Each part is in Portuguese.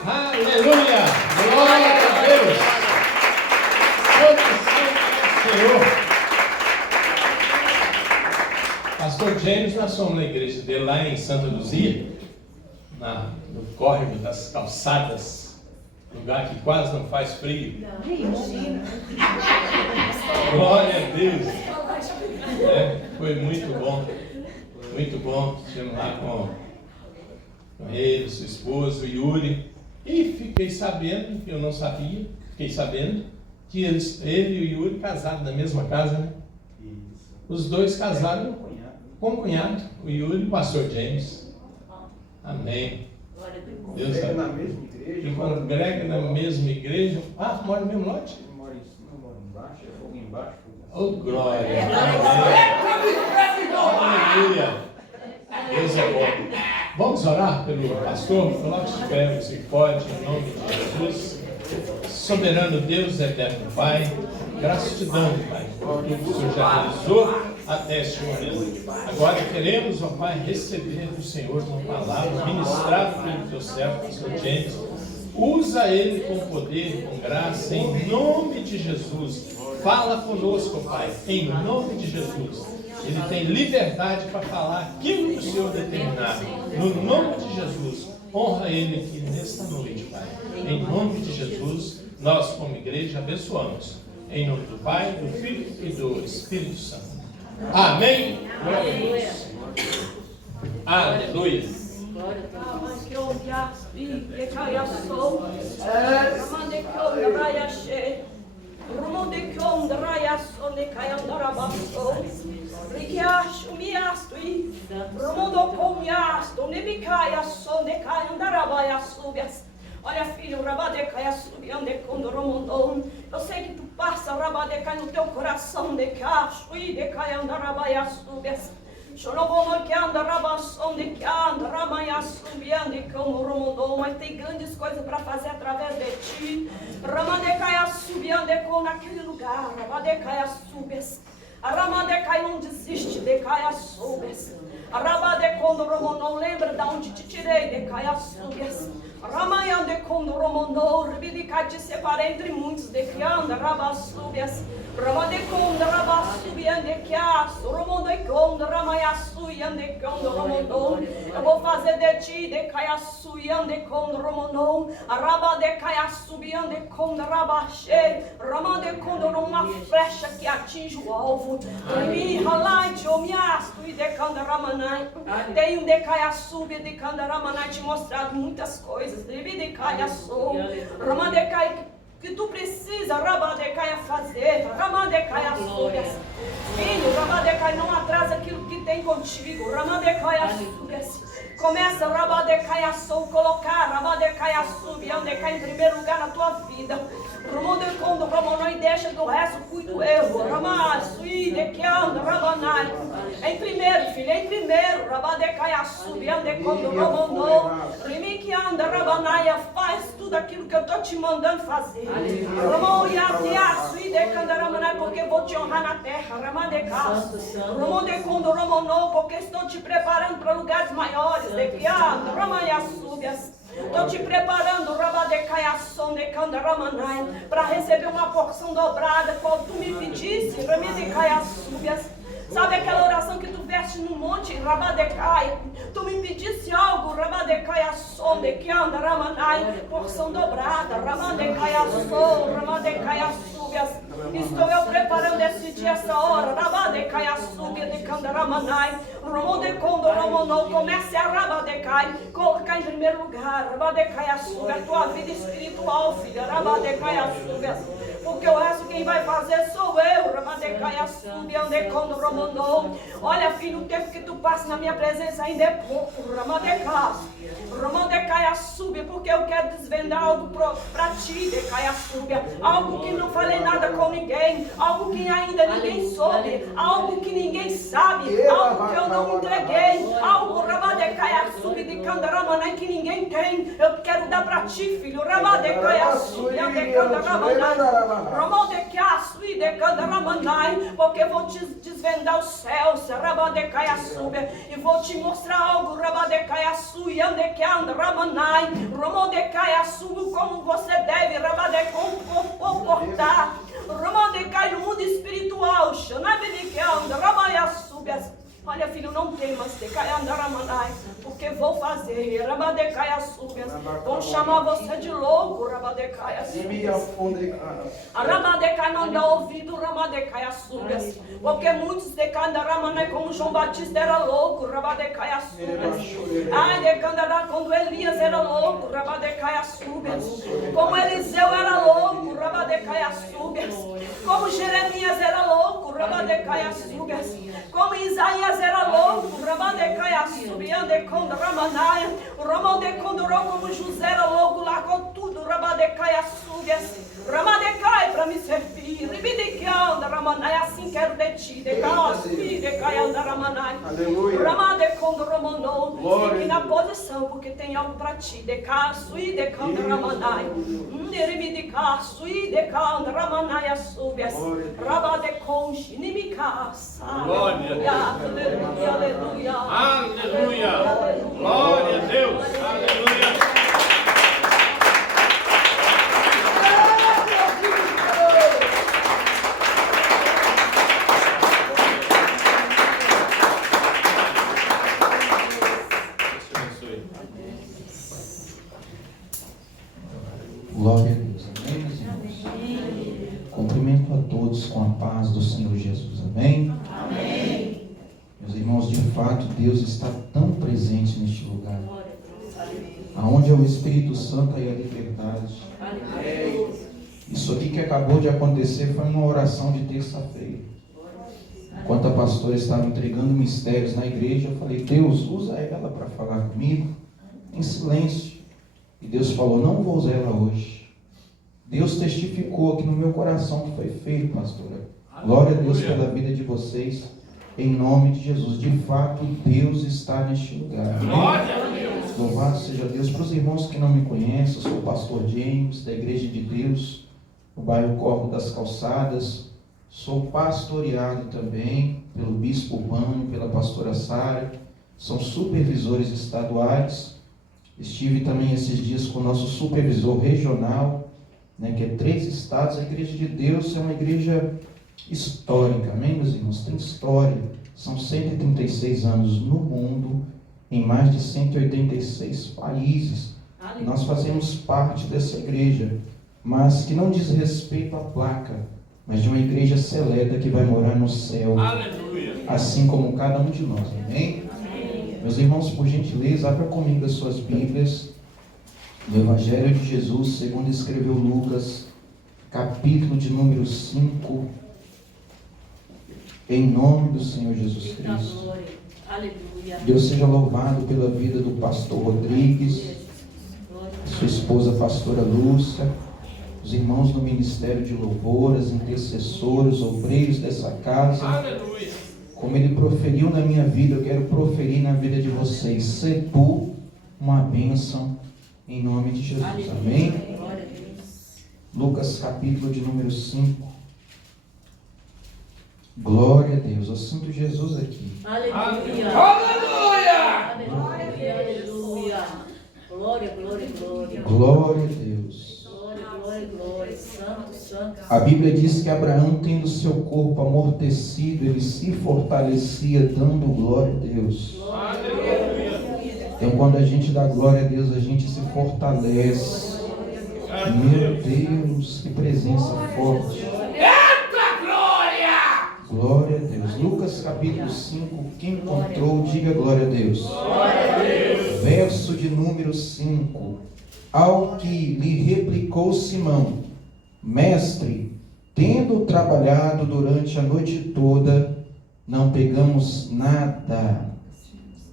Aleluia! Glória a Deus! Senhor! Pastor James, nós somos na igreja dele lá em Santa Luzia, no córrego das calçadas, lugar que quase não faz frio. Glória a Deus! Foi muito bom. Muito bom. Estivemos lá com ele, sua esposa, o Yuri. E fiquei sabendo, que eu não sabia, que ele e o Yuri casaram na mesma casa, né? Isso. Os dois casaram com o cunhado, o Yuri e o pastor James. Amém. Deus congrega na mesma igreja. E congrega na mesma igreja. Mora no mesmo lote? Mora embaixo, é fogo embaixo. Oh, glória! Aleluia! Deus é bom. Vamos orar pelo pastor? Coloque os pés, se pode, em nome de Jesus. Soberano Deus, eterno Pai, graças te damos, Pai, por tudo que o Senhor já realizou até este momento. Agora queremos, ó Pai, receber do Senhor uma palavra ministrada pelo teu servo, pastor James. Usa ele com poder, com graça, em nome de Jesus. Fala conosco, Pai, em nome de Jesus. Ele tem liberdade para falar aquilo que o Senhor determinar. No nome de Jesus, honra ele aqui nesta noite, Pai. Em nome de Jesus, nós como igreja abençoamos. Em nome do Pai, do Filho e do Espírito Santo. Amém. Glória a Deus. Aleluia. Olha, filho, eu sei que tu passa no teu coração de cacho e de caiandarabaiasubias. Mas tem grandes coisas para fazer através de ti. Naquele lugar, Aramadecai não desiste, decai as subes. Arabadecondo Romonon, lembra de onde te tirei, decai as subes. Ramayandecondo Romonon, Rebidicai te separei entre muitos, decrianda, rabassubias. Ramadecondo, rabassubiandequias, Romondecondo, ramayassuyandecondo Romonon. Eu vou fazer de ti, decaiassuyandecondo Romonon. Arabadecaiassubiandecondo rabache. Ramadecondo, uma flecha que atinge o alvo. Tem um decaiassubia de Candaramanai te mostrado muitas coisas. Que tu precisa, Rabadecai, fazer. Rabadecai, filho, Rabadecai, não atrasa aquilo que tem contigo. Rabadecai, começa, Rabadecai, colocar, Rabadecai, Andecai em primeiro lugar na tua vida. Romodecondo, Romonoi, deixa do resto, cuido eu. Ramasui, Dequianda, Rabanai. Em primeiro, filho, em primeiro, Rabadecai, Andecondo, Romonoi. Rimiquianda, Rabanaia, faz tudo aquilo que eu estou te mandando fazer. Porque eu vou te honrar na terra. Porque estou te preparando para lugares maiores. Estou te preparando para receber uma porção dobrada. Quando tu me pedisse, sabe aquela oração que tu veste no monte, Rabadecai? Tu me pedisse algo, Rabadecai, porção dobrada, Rabadecai, estou eu preparando esse dia, essa hora, Rabadecai, de Candaramanai, comece a Rabadecai, colocar em primeiro lugar, Rabadecai, a tua vida espiritual, filha, Rabadecai, porque o resto quem vai fazer sou eu, Rabadecai, olha, filho, o tempo que tu passa na minha presença ainda é pouco, Ramandecai, porque eu quero desvendar algo para ti, Decai, algo que não falei nada com ninguém, algo que ainda ninguém soube, algo que ninguém sabe, algo que eu não entreguei, algo, Rabadecai, de Ramanai, que ninguém tem. Eu quero dar para ti, filho. Porque vou te desvendar os céus, e vou te mostrar algo, como você deve comportar. No mundo espiritual. Olha, filho, não temas, porque vou fazer. Vão chamar você de louco, não dá ouvido, porque muitos como João Batista era louco, quando Elias era louco, como Eliseu era louco, como Jeremias era louco, como Isaías era louco, como José era louco, largou tudo, para me servir, assim quero de ti, fique na posição, porque tem algo para ti, Aleluia. Aleluia. Glória a Deus. Aleluia. Glória a Deus. Amém, meus irmãos? Cumprimento a todos com a paz do Senhor Jesus. Amém? Amém. Meus irmãos, de fato, Deus está tão presente neste lugar. Aonde é o Espírito Santo e a liberdade. Isso aqui que acabou de acontecer foi uma oração de terça-feira. Enquanto a pastora estava entregando mistérios na igreja, eu falei, Deus, usa ela para falar comigo em silêncio. E Deus falou, não vou usar ela hoje. Deus testificou aqui no meu coração que foi feito, pastora. Glória a Deus pela vida de vocês, em nome de Jesus. De fato, Deus está neste lugar. Glória a Deus. Louvado seja Deus. Para os irmãos que não me conhecem, eu sou o pastor James, da Igreja de Deus, no bairro Corvo das Calçadas. Sou pastoreado também pelo Bispo Urbano, pela pastora Sara. São supervisores estaduais. Estive também esses dias com o nosso supervisor regional, que é 3 estados. A Igreja de Deus é uma igreja histórica, amém, meus irmãos? Tem história. São 136 anos no mundo, em mais de 186 países. Nós fazemos parte dessa igreja, mas que não diz respeito à placa, mas de uma igreja seleta que vai morar no céu. Aleluia. Assim como cada um de nós, amém? Meus irmãos, por gentileza, abra comigo as suas Bíblias no Evangelho de Jesus, segundo escreveu Lucas, capítulo de número 5, em nome do Senhor Jesus Cristo. Deus seja louvado pela vida do pastor Rodrigues, sua esposa pastora Lúcia, os irmãos do Ministério de Louvor, as intercessoras, obreiros dessa casa. Aleluia. Como ele proferiu na minha vida, eu quero proferir na vida de vocês. Ser tu uma bênção em nome de Jesus. Amém? Lucas capítulo de número 5. Glória a Deus. Eu sinto Jesus aqui. Aleluia. Aleluia. Glória, glória, glória. Glória a Deus. Glória, santo, santo. A Bíblia diz que Abraão, tendo seu corpo amortecido, ele se fortalecia dando glória a Deus. Então, quando a gente dá glória a Deus, a gente se fortalece. Meu Deus, que presença forte. Eita glória! Glória a Deus. Lucas capítulo 5, quem encontrou, diga glória a Deus. Glória a Deus. Verso de número 5. Ao que lhe replicou Simão, mestre, tendo trabalhado durante a noite toda, não pegamos nada.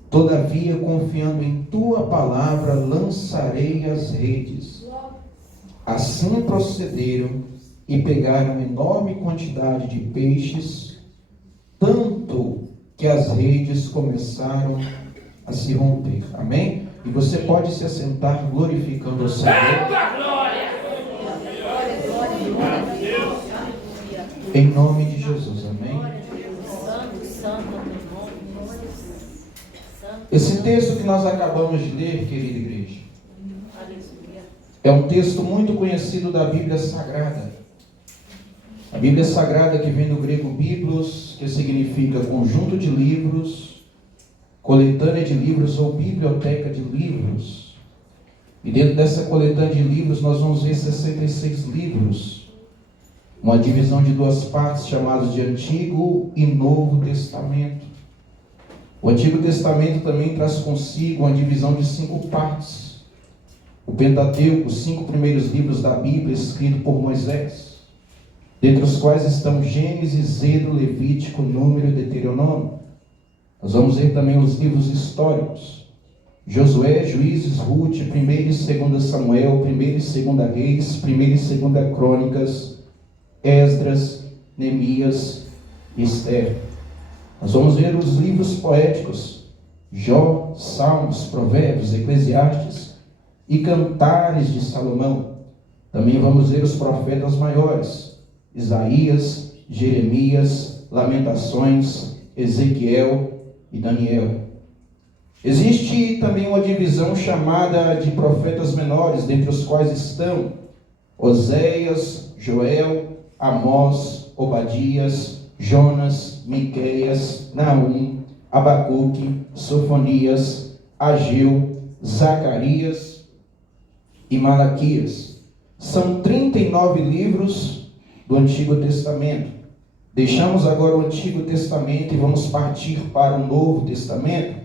Todavia, confiando em tua palavra, lançarei as redes. Assim procederam e pegaram enorme quantidade de peixes, tanto que as redes começaram a se romper. Amém? E você pode se assentar glorificando o Senhor. Em nome de Jesus, amém? Esse texto que nós acabamos de ler, querida igreja, é um texto muito conhecido da Bíblia Sagrada. A Bíblia Sagrada, que vem do grego biblos, que significa conjunto de livros, coletânea de livros ou biblioteca de livros. E dentro dessa coletânea de livros nós vamos ver 66 livros, uma divisão de duas partes chamadas de Antigo e Novo Testamento. O Antigo Testamento também traz consigo uma divisão de 5 partes. O Pentateuco, os 5 primeiros livros da Bíblia, escritos por Moisés, dentre os quais estão Gênesis, Êxodo, Levítico, Número e Deuteronômio. Nós vamos ver também os livros históricos: Josué, Juízes, Ruth, 1 e 2 Samuel, 1 e 2 Reis, 1 e 2 Crônicas, Esdras, Neemias e Esther. Nós vamos ver os livros poéticos: Jó, Salmos, Provérbios, Eclesiastes e Cantares de Salomão. Também vamos ver os profetas maiores: Isaías, Jeremias, Lamentações, Ezequiel e Daniel. Existe também uma divisão chamada de profetas menores, dentre os quais estão Oséias, Joel, Amós, Obadias, Jonas, Miqueias, Naum, Abacuque, Sofonias, Ageu, Zacarias e Malaquias. São 39 livros do Antigo Testamento. Deixamos agora o Antigo Testamento e vamos partir para o Novo Testamento.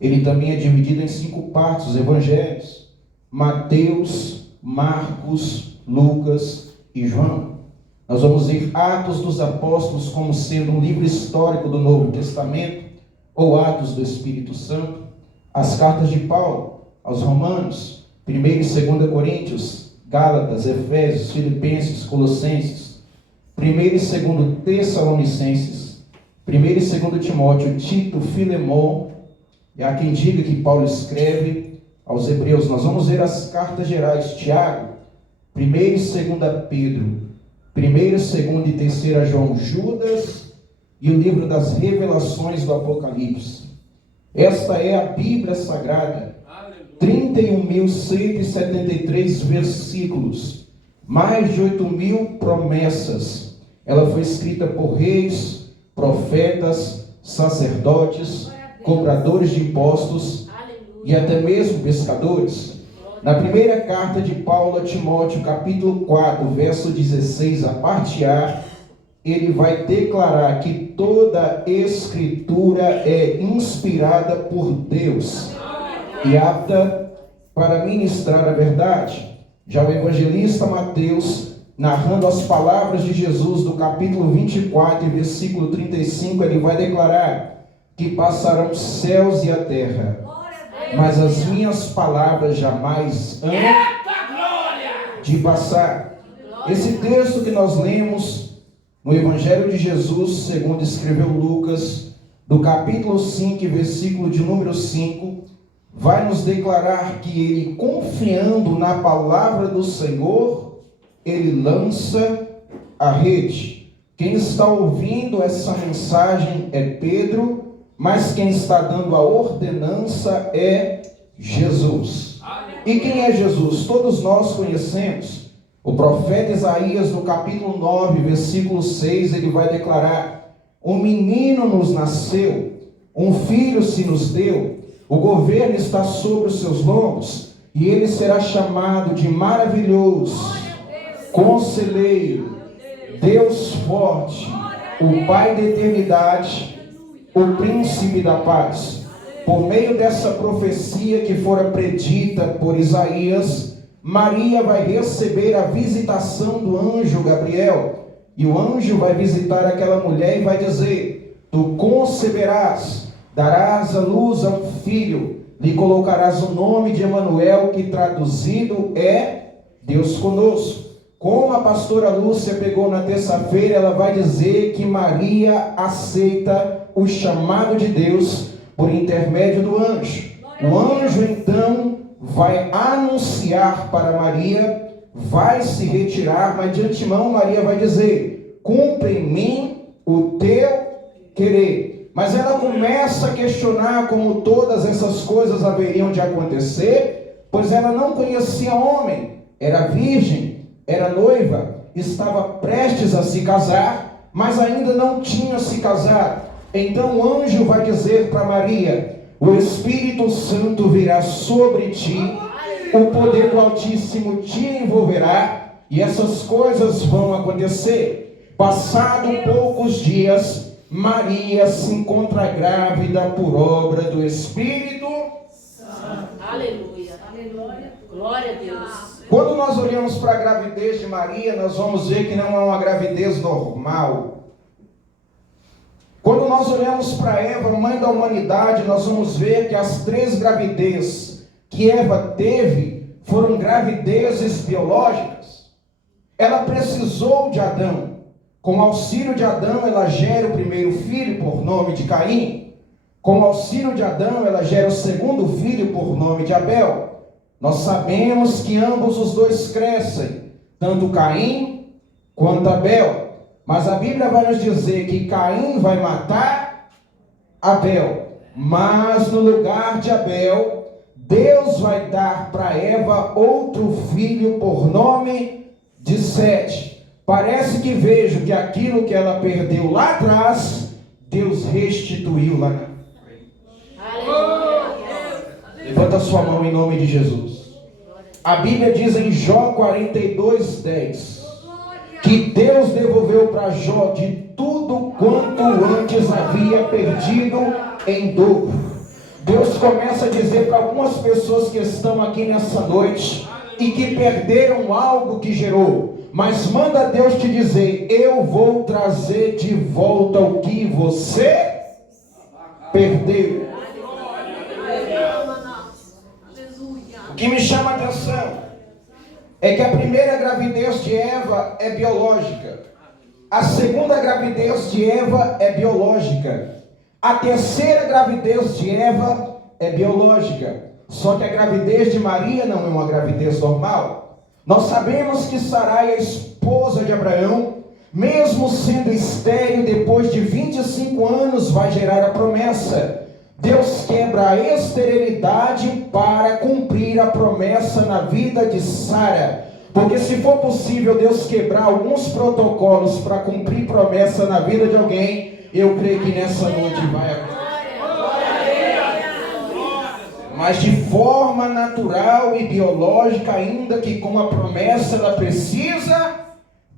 Ele também é dividido em 5 partes: os Evangelhos: Mateus, Marcos, Lucas e João. Nós vamos ver Atos dos Apóstolos como sendo um livro histórico do Novo Testamento, ou Atos do Espírito Santo. As cartas de Paulo aos Romanos, 1 e 2 Coríntios, Gálatas, Efésios, Filipenses, Colossenses, 1 e 2 Tessalonicenses, 1 e 2 Timóteo, Tito, Filemon, e há quem diga que Paulo escreve aos Hebreus. Nós vamos ver as cartas gerais: Tiago, 1 e 2 Pedro, 1, 2 e 3 João, Judas e o livro das Revelações do Apocalipse. Esta é a Bíblia Sagrada, 31.173 versículos, mais de 8.000 promessas. Ela foi escrita por reis, profetas, sacerdotes, cobradores de impostos e até mesmo pescadores. Na primeira carta de Paulo a Timóteo, capítulo 4, verso 16, a parte A, ele vai declarar que toda escritura é inspirada por Deus e apta para ministrar a verdade. Já o evangelista Mateus, narrando as palavras de Jesus do capítulo 24 e versículo 35, ele vai declarar que passarão os céus e a terra, mas as minhas palavras jamais hão de passar. Esse texto que nós lemos no Evangelho de Jesus, segundo escreveu Lucas, do capítulo 5, versículo de número 5, vai nos declarar que ele, confiando na palavra do Senhor, ele lança a rede. Quem está ouvindo essa mensagem é Pedro, mas quem está dando a ordenança é Jesus. E quem é Jesus? Todos nós conhecemos. O profeta Isaías, no capítulo 9, versículo 6, ele vai declarar: um menino nos nasceu, um filho se nos deu, o governo está sobre os seus lombos, e ele será chamado de maravilhoso, conselheiro, Deus forte, o Pai da eternidade, o príncipe da paz. Por meio dessa profecia que fora predita por Isaías, Maria vai receber a visitação do anjo Gabriel. E o anjo vai visitar aquela mulher e vai dizer: tu conceberás, darás à luz a um filho, lhe colocarás o nome de Emanuel, que traduzido é Deus conosco. Como a pastora Lúcia pegou na terça-feira, ela vai dizer que Maria aceita o chamado de Deus, por intermédio do anjo. O anjo então vai anunciar para Maria, vai se retirar, mas de antemão Maria vai dizer: cumpre em mim o teu querer. Mas ela começa a questionar como todas essas coisas haveriam de acontecer, pois ela não conhecia homem, era virgem, era noiva, estava prestes a se casar, mas ainda não tinha se casado. Então o anjo vai dizer para Maria: o Espírito Santo virá sobre ti, o poder do Altíssimo te envolverá, e essas coisas vão acontecer. Passado poucos dias, Maria se encontra grávida por obra do Espírito Santo. Aleluia. Aleluia. Glória a Deus. Quando nós olhamos para a gravidez de Maria, nós vamos ver que não é uma gravidez normal. Quando nós olhamos para Eva, mãe da humanidade, nós vamos ver que as 3 gravidezes que Eva teve foram gravidezes biológicas. Ela precisou de Adão. Com o auxílio de Adão, ela gera o primeiro filho por nome de Caim. Com o auxílio de Adão, ela gera o segundo filho por nome de Abel. Nós sabemos que ambos os dois crescem, tanto Caim quanto Abel. Mas a Bíblia vai nos dizer que Caim vai matar Abel. Mas no lugar de Abel, Deus vai dar para Eva outro filho por nome de Sete. Parece que vejo que aquilo que ela perdeu lá atrás, Deus restituiu lá na frente. Levanta sua mão em nome de Jesus. A Bíblia diz em Jó 42:10 que Deus devolveu para Jó de tudo quanto antes havia perdido em dobro. Deus começa a dizer para algumas pessoas que estão aqui nessa noite e que perderam algo que gerou, mas manda Deus te dizer: eu vou trazer de volta o que você perdeu. O que me chama a atenção é que a primeira gravidez de Eva é biológica, a segunda gravidez de Eva é biológica, a terceira gravidez de Eva é biológica. Só que a gravidez de Maria não é uma gravidez normal. Nós sabemos que Sarai, a esposa de Abraão, mesmo sendo estéril, depois de 25 anos vai gerar a promessa. Deus quebra a esterilidade para cumprir a promessa na vida de Sara. Porque se for possível Deus quebrar alguns protocolos para cumprir promessa na vida de alguém, eu creio que nessa noite vai acontecer. Mas de forma natural e biológica, ainda que com a promessa, ela precisa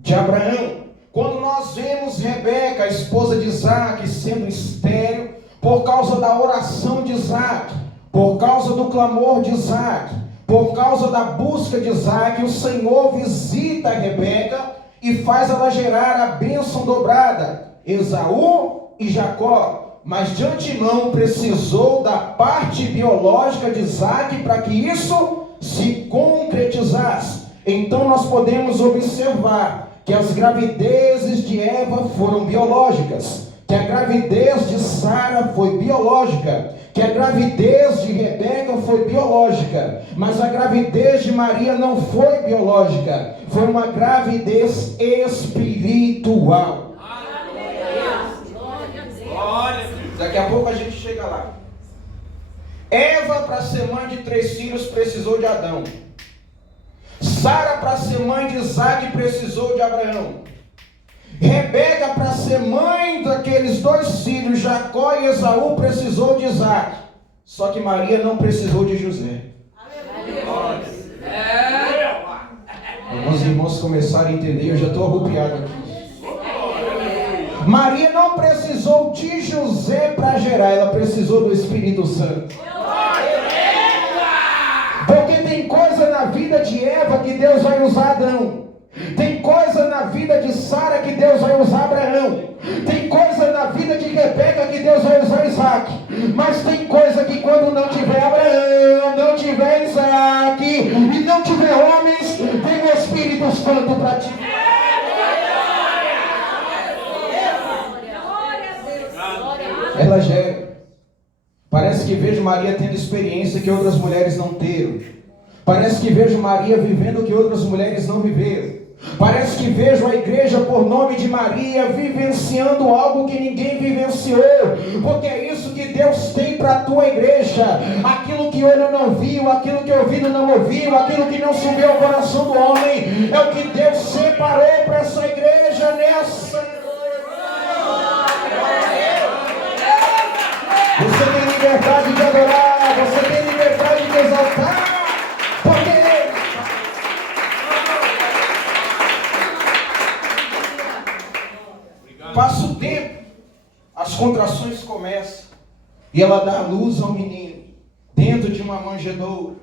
de Abraão. Quando nós vemos Rebeca, a esposa de Isaac, sendo estéril, por causa da oração de Isaac, por causa do clamor de Isaac, por causa da busca de Isaac, o Senhor visita Rebeca e faz ela gerar a bênção dobrada, Esaú e Jacó. Mas de antemão precisou da parte biológica de Isaac para que isso se concretizasse. Então nós podemos observar que as gravidezes de Eva foram biológicas, que a gravidez de Sara foi biológica, que a gravidez de Rebeca foi biológica, mas a gravidez de Maria não foi biológica, foi uma gravidez espiritual. Daqui a pouco a gente chega lá. Eva, para ser mãe de 3 filhos, precisou de Adão. Sara, para ser mãe de Isaac, precisou de Abraão. Rebeca, para ser mãe daqueles 2 filhos, Jacó e Esaú, precisou de Isaac. Só que Maria não precisou de José. Alguns irmãos começaram a entender, eu já estou arrupiado aqui. Maria não precisou de José para gerar, ela precisou do Espírito Santo. Porque tem coisa na vida de Eva que Deus vai usar Adão. Tem coisa na vida de Sara que Deus vai usar Abraão. Tem coisa na vida de Rebeca que Deus vai usar Isaac. Mas tem coisa que quando não tiver Abraão, não tiver Isaac e não tiver homens, tem o Espírito Santo para ti. Ela gera. Maria tendo experiência que outras mulheres não teram. Parece que vejo Maria vivendo o que outras mulheres não viveram. Parece que vejo a igreja por nome de Maria vivenciando algo que ninguém vivenciou. Porque é isso que Deus tem para a tua igreja. Aquilo que olho não viu, aquilo que ouvido não ouviu, aquilo que não subiu ao coração do homem, é o que Deus separou para essa igreja nessa noite. Você tem liberdade de adorar, você tem liberdade de exaltar. Passa o tempo, as contrações começam, e ela dá luz ao menino, dentro de uma manjedoura,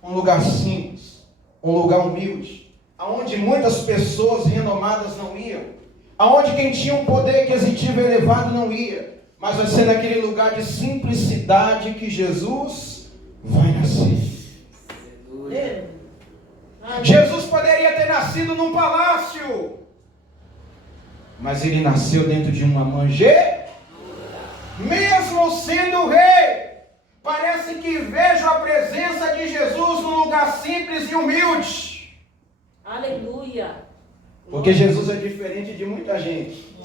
um lugar simples, um lugar humilde, aonde muitas pessoas renomadas não iam, aonde quem tinha um poder aquisitivo elevado não ia, mas vai ser naquele lugar de simplicidade que Jesus vai nascer. Jesus poderia ter nascido num palácio, mas ele nasceu dentro de uma manjedoura. Mesmo sendo rei, parece que vejo a presença de Jesus num lugar simples e humilde. Aleluia. Porque Jesus é diferente de muita gente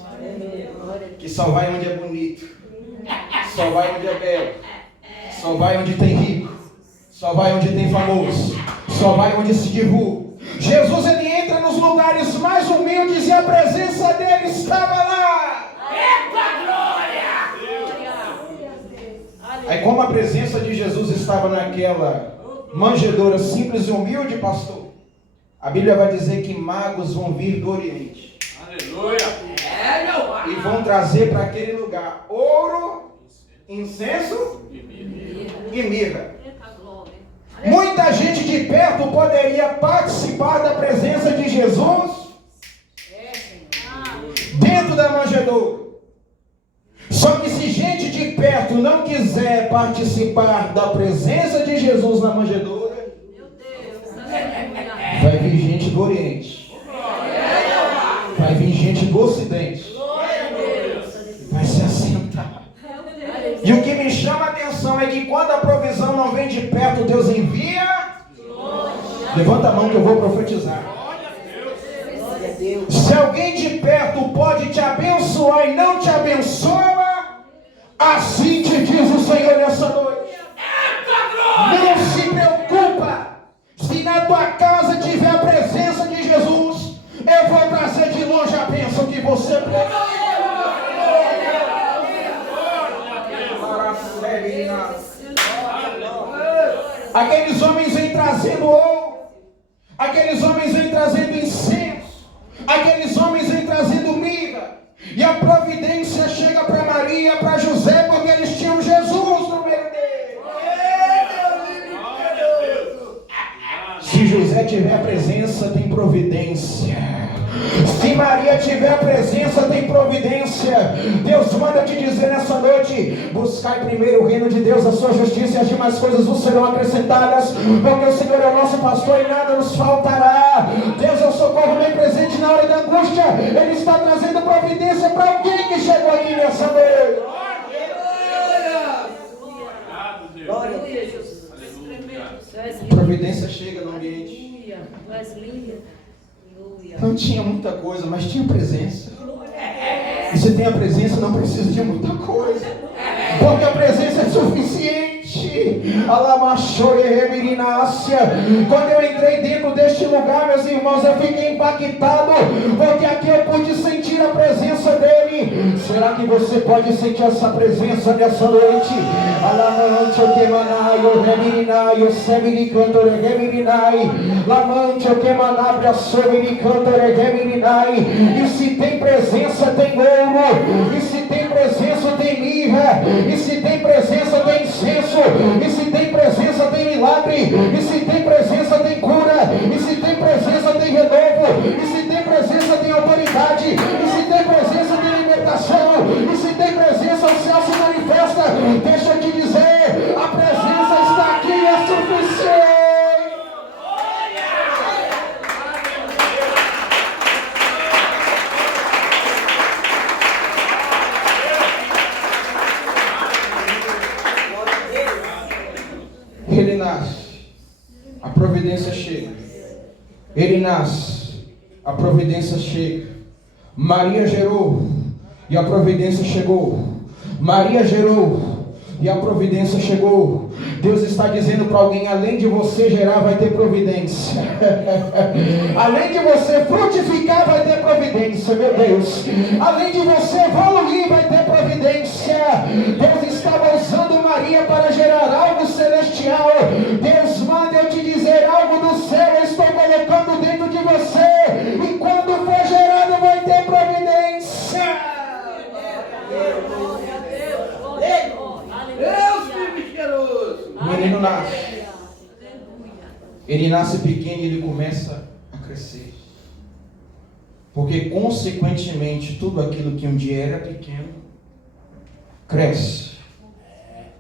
que só vai onde é bonito, só vai onde é belo, só vai onde tem rico, só vai onde tem famoso, só vai onde se divulga. Jesus, ele entra nos lugares mais humildes e a presença dele estava lá. Eita glória! Aí como a presença de Jesus estava naquela manjedoura simples e humilde, pastor, a Bíblia vai dizer que magos vão vir do Oriente. Aleluia! E vão trazer para aquele lugar ouro, incenso e mirra. Muita gente de perto poderia participar da presença de Jesus dentro da manjedoura. Só que se gente de perto não quiser participar da presença de Jesus na manjedoura, vai vir gente do Oriente, vai vir gente do Ocidente, vai se assentar. E o que me chama a atenção é que quando a provisão não vem de perto, Deus envia. Levanta a mão que eu vou profetizar. Se alguém de perto pode te abençoar e não te abençoa, assim te diz o Senhor nessa noite. Não se preocupa. Se na tua casa tiver a presença de Jesus, eu vou trazer de longe a bênção que você precisa. Aqueles homens vêm trazendo ouro, aqueles homens vêm trazendo incenso, aqueles homens vêm trazendo mirra, e a providência chega para Maria, para José, porque eles tinham Jesus no meio deles. Se José tiver a presença, tem providência. Se Maria tiver a presença, tem providência. Deus manda te dizer nessa noite: buscai primeiro o reino de Deus, a sua justiça, e as demais coisas vos serão acrescentadas, porque o Senhor é o nosso pastor e nada nos faltará. Deus é o socorro bem presente na hora da angústia. Ele está trazendo providência para alguém que chegou aqui nessa noite. Glória a Deus. Providência chega no ambiente. Não tinha muita coisa, mas tinha presença. E se tem a presença, não precisa de muita coisa, porque a presença é suficiente. Quando eu entrei dentro deste lugar, meus irmãos, eu fiquei impactado, porque aqui eu pude sentir a presença dele. Será que você pode sentir essa presença nessa noite? E se tem presença, tem ouro. E se tem presença, tem mirra. E se tem presença, tem incenso. E se tem presença, tem milagre. E se tem presença, tem cura. E se tem presença, tem renovo. E se tem presença, tem autoridade. E se tem presença, tem libertação. E se tem presença, o céu se manifesta. Deixa eu te dizer, a presença está aqui, é suficiente. ele nasce, a providência chega. Ele nasce, a providência chega. Maria gerou e a providência chegou. Maria gerou e a providência chegou. Deus está dizendo para alguém: além de você gerar, vai ter providência. Além de você frutificar, vai ter providência, meu Deus. Além de você evoluir, vai ter providência. Deus estava usando Maria para gerar algo celestial. Deus manda eu te dizer algo do céu. Eu estou colocando dentro de você. E quando for gerado, vai ter providência. O menino nasce. Ele nasce pequeno e ele começa a crescer. Porque, consequentemente, tudo aquilo que um dia era pequeno, cresce.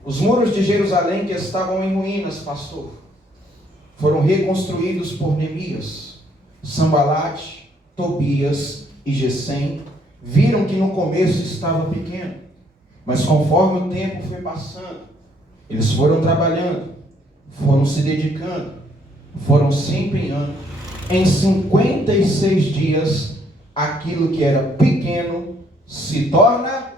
Os muros de Jerusalém que estavam em ruínas, pastor, foram reconstruídos por Neemias. Sambalate, Tobias e Gesem viram que no começo estava pequeno. Mas conforme o tempo foi passando, eles foram trabalhando, foram se dedicando, foram se empenhando. Em 56 dias, aquilo que era pequeno se torna...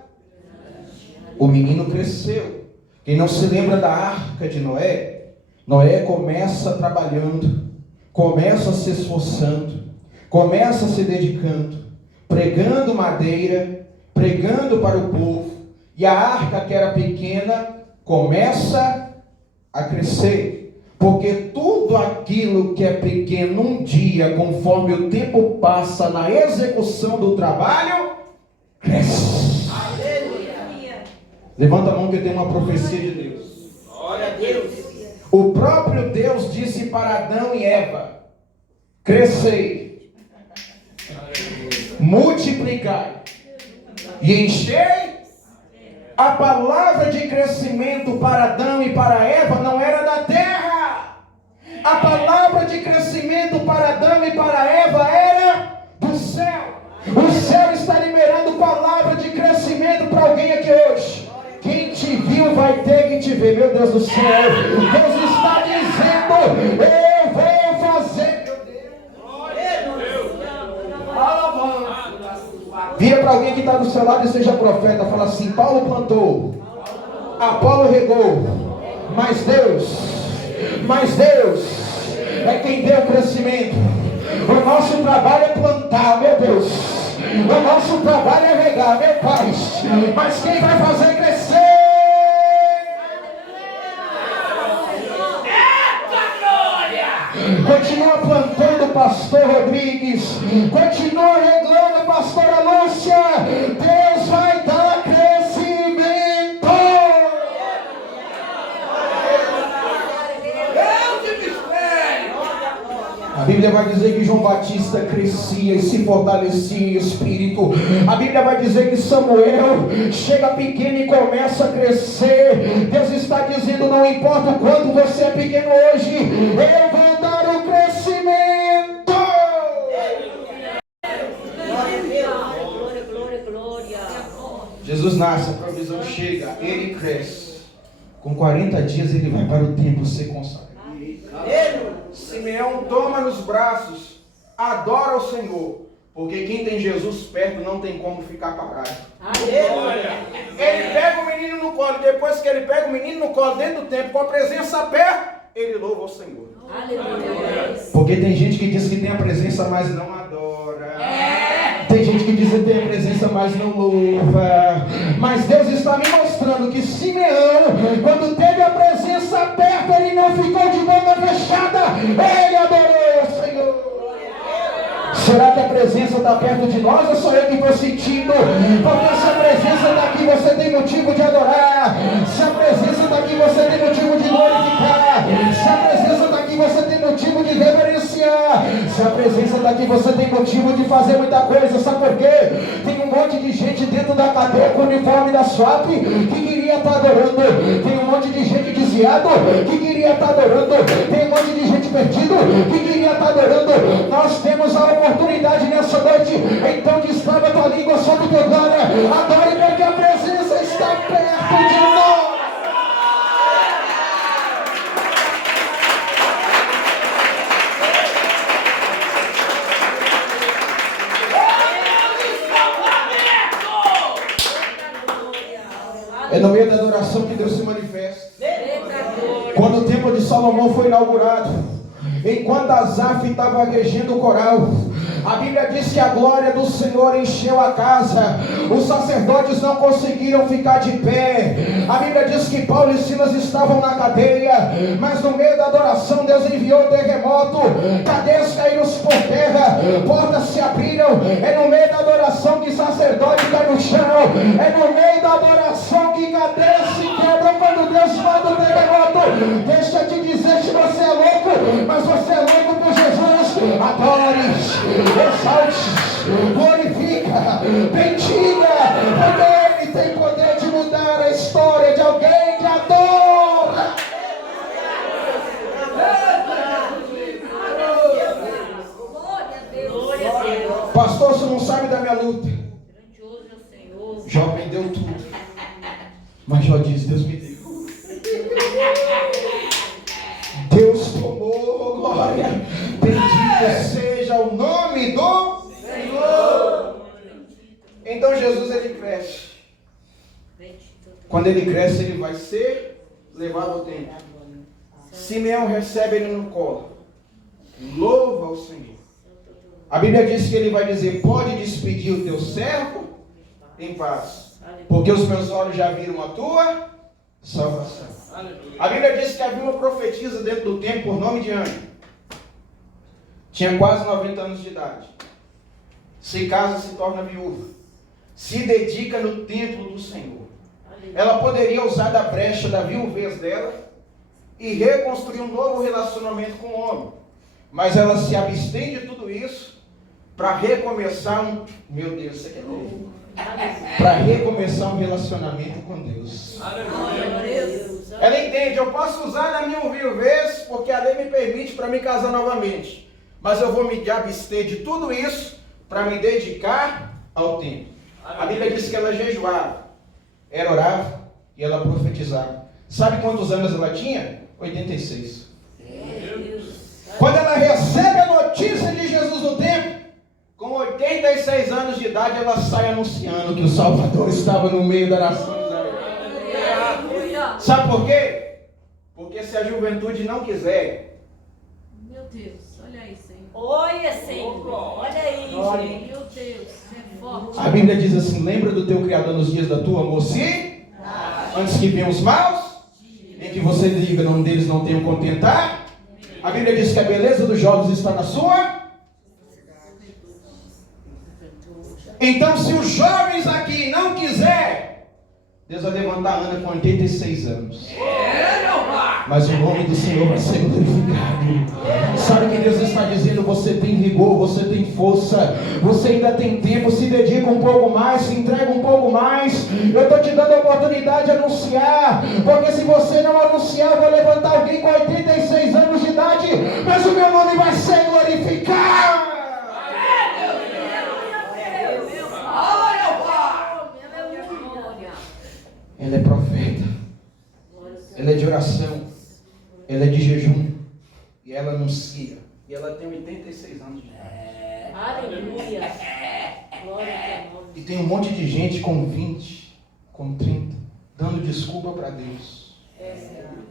O menino cresceu. Quem não se lembra da arca de Noé? Noé começa trabalhando, começa se esforçando, começa se dedicando, pregando madeira, pregando para o povo. E a arca que era pequena começa a crescer. Porque tudo aquilo que é pequeno um dia, conforme o tempo passa na execução do trabalho, cresce. Aleluia. Levanta a mão que eu tenho uma profecia de Deus. Glória a Deus. O próprio Deus disse para Adão e Eva: crescei, multiplicai e enchei. A palavra de crescimento para Adão e para Eva não era da terra. A palavra de crescimento para Adão e para Eva era do céu. O céu está liberando palavra de crescimento para alguém aqui hoje. Quem te viu vai ter que te ver, meu Deus do céu. Deus está dizendo: eu vou fazer. Vira para alguém que está do seu lado e seja profeta. Fala assim: Paulo plantou, Apolo regou, mas Deus é quem deu o crescimento. O nosso trabalho é plantar, meu Deus. O nosso trabalho é regar, meu Pai. Mas quem vai fazer crescer? Continua plantando, pastor Rodrigues. Continua regando, pastora Lúcia. Deus vai dar crescimento. A Bíblia vai dizer que João Batista crescia e se fortalecia em espírito. A Bíblia vai dizer que Samuel chega pequeno e começa a crescer. Deus está dizendo: não importa o quanto você é pequeno hoje, eu vou dar o crescimento. Jesus nasce, a provisão chega, ele cresce. Com 40 dias ele vai para o templo ser consagrado. Simeão toma nos braços, adora o Senhor, porque quem tem Jesus perto não tem como ficar parado. Ele pega o menino no colo, depois que ele pega o menino no colo dentro do templo, com a presença perto, ele louva o Senhor. Porque tem gente que diz que tem a presença, mas não adora. Tem gente que diz que tem a presença, mas não louva. Mas Deus está me mostrando que Simeão, quando teve a presença perto, ele não ficou de boca fechada. Ele adorou o Senhor. Será que a presença está perto de nós ou sou eu que estou sentindo? Porque se a presença está aqui, você tem motivo de adorar. Se a presença está aqui, você tem motivo de glorificar. Se a presença está aqui, você tem motivo de reverenciar. Se a presença está aqui, você tem motivo de fazer muita coisa. Sabe por quê? Tem um monte de gente dentro da cadeia com o uniforme da SWAP que queria estar adorando. Tem um monte de gente desviado que queria estar adorando. Tem um monte de gente perdido que queria estar adorando. Nós temos a oportunidade nessa noite, então destrava tua língua sobre tua glória. Adore, porque a presença está perto de nós. É no meio da adoração que Deus se manifesta. Quando o templo de Salomão foi inaugurado, enquanto Asaf estava regendo o coral, a Bíblia diz que a glória do Senhor encheu a casa. Os sacerdotes não conseguiram ficar de pé. A Bíblia diz que Paulo e Silas estavam na cadeia, mas no meio da adoração Deus enviou o terremoto. Cadeias caíram por terra, portas se abriram. É no meio da adoração que sacerdote cai no chão. É no meio da adoração que cadeias se quebram quando Deus manda o terremoto. Deixa eu te dizer se você é louco, mas você é louco por Jesus. Adore, exalte, glorifica, bendiga, porque Ele tem poder de mudar a história de alguém que adora. Pastor, você não sabe da minha luta. Jó perdeu tudo, mas Jó diz: Deus me deu. Deus tomou, glória. Bendito seja o nome do Senhor. Então Jesus, ele cresce. Quando ele cresce, ele vai ser levado ao templo. Simeão recebe ele no colo. Louva o Senhor. A Bíblia diz que ele vai dizer: pode despedir o teu servo em paz, porque os meus olhos já viram a tua salvação. A Bíblia diz que havia uma profetisa dentro do templo por nome de Ana. Tinha quase 90 anos de idade. Se casa, se torna viúva. Se dedica no templo do Senhor. Ela poderia usar da brecha da viuvez dela e reconstruir um novo relacionamento com o homem. Mas ela se abstém de tudo isso para recomeçar Meu Deus, isso aqui é louco. Para recomeçar um relacionamento com Deus. Ela entende: eu posso usar da minha viuvez porque a lei me permite para me casar novamente, mas eu vou me abster de tudo isso para me dedicar ao templo. A Bíblia diz que ela jejuava, ela orava e ela profetizava. Sabe quantos anos ela tinha? 86. Quando ela recebe a notícia de Jesus no templo, com 86 anos de idade, ela sai anunciando que o Salvador estava no meio da nação de Israel. Sabe por quê? Porque se a juventude não quiser... Meu Deus, olha aí, Senhor. Olha, Senhor. Olha aí, gente. Meu Deus, é forte. A Bíblia diz assim: lembra do teu Criador nos dias da tua mocidade, antes que venham os maus, em que você diga: não deles não tenho contentar. A Bíblia diz que a beleza dos jovens está na sua... Então, se os jovens aqui não quiser, Deus vai levantar a Ana com 86 anos. Mas o nome do Senhor vai ser glorificado. Sabe o que Deus está dizendo? Você tem vigor, você tem força, você ainda tem tempo. Se dedica um pouco mais, se entrega um pouco mais. Eu estou te dando a oportunidade de anunciar, porque se você não anunciar, eu vou levantar alguém com 86 anos de idade, mas o meu nome vai ser glorificado. Ela é profeta, ela é de oração, ela é de jejum, e ela anuncia, e ela tem 86 anos de idade. Aleluia. Glória a Deus. E tem um monte de gente com 20, com 30, dando desculpa para Deus.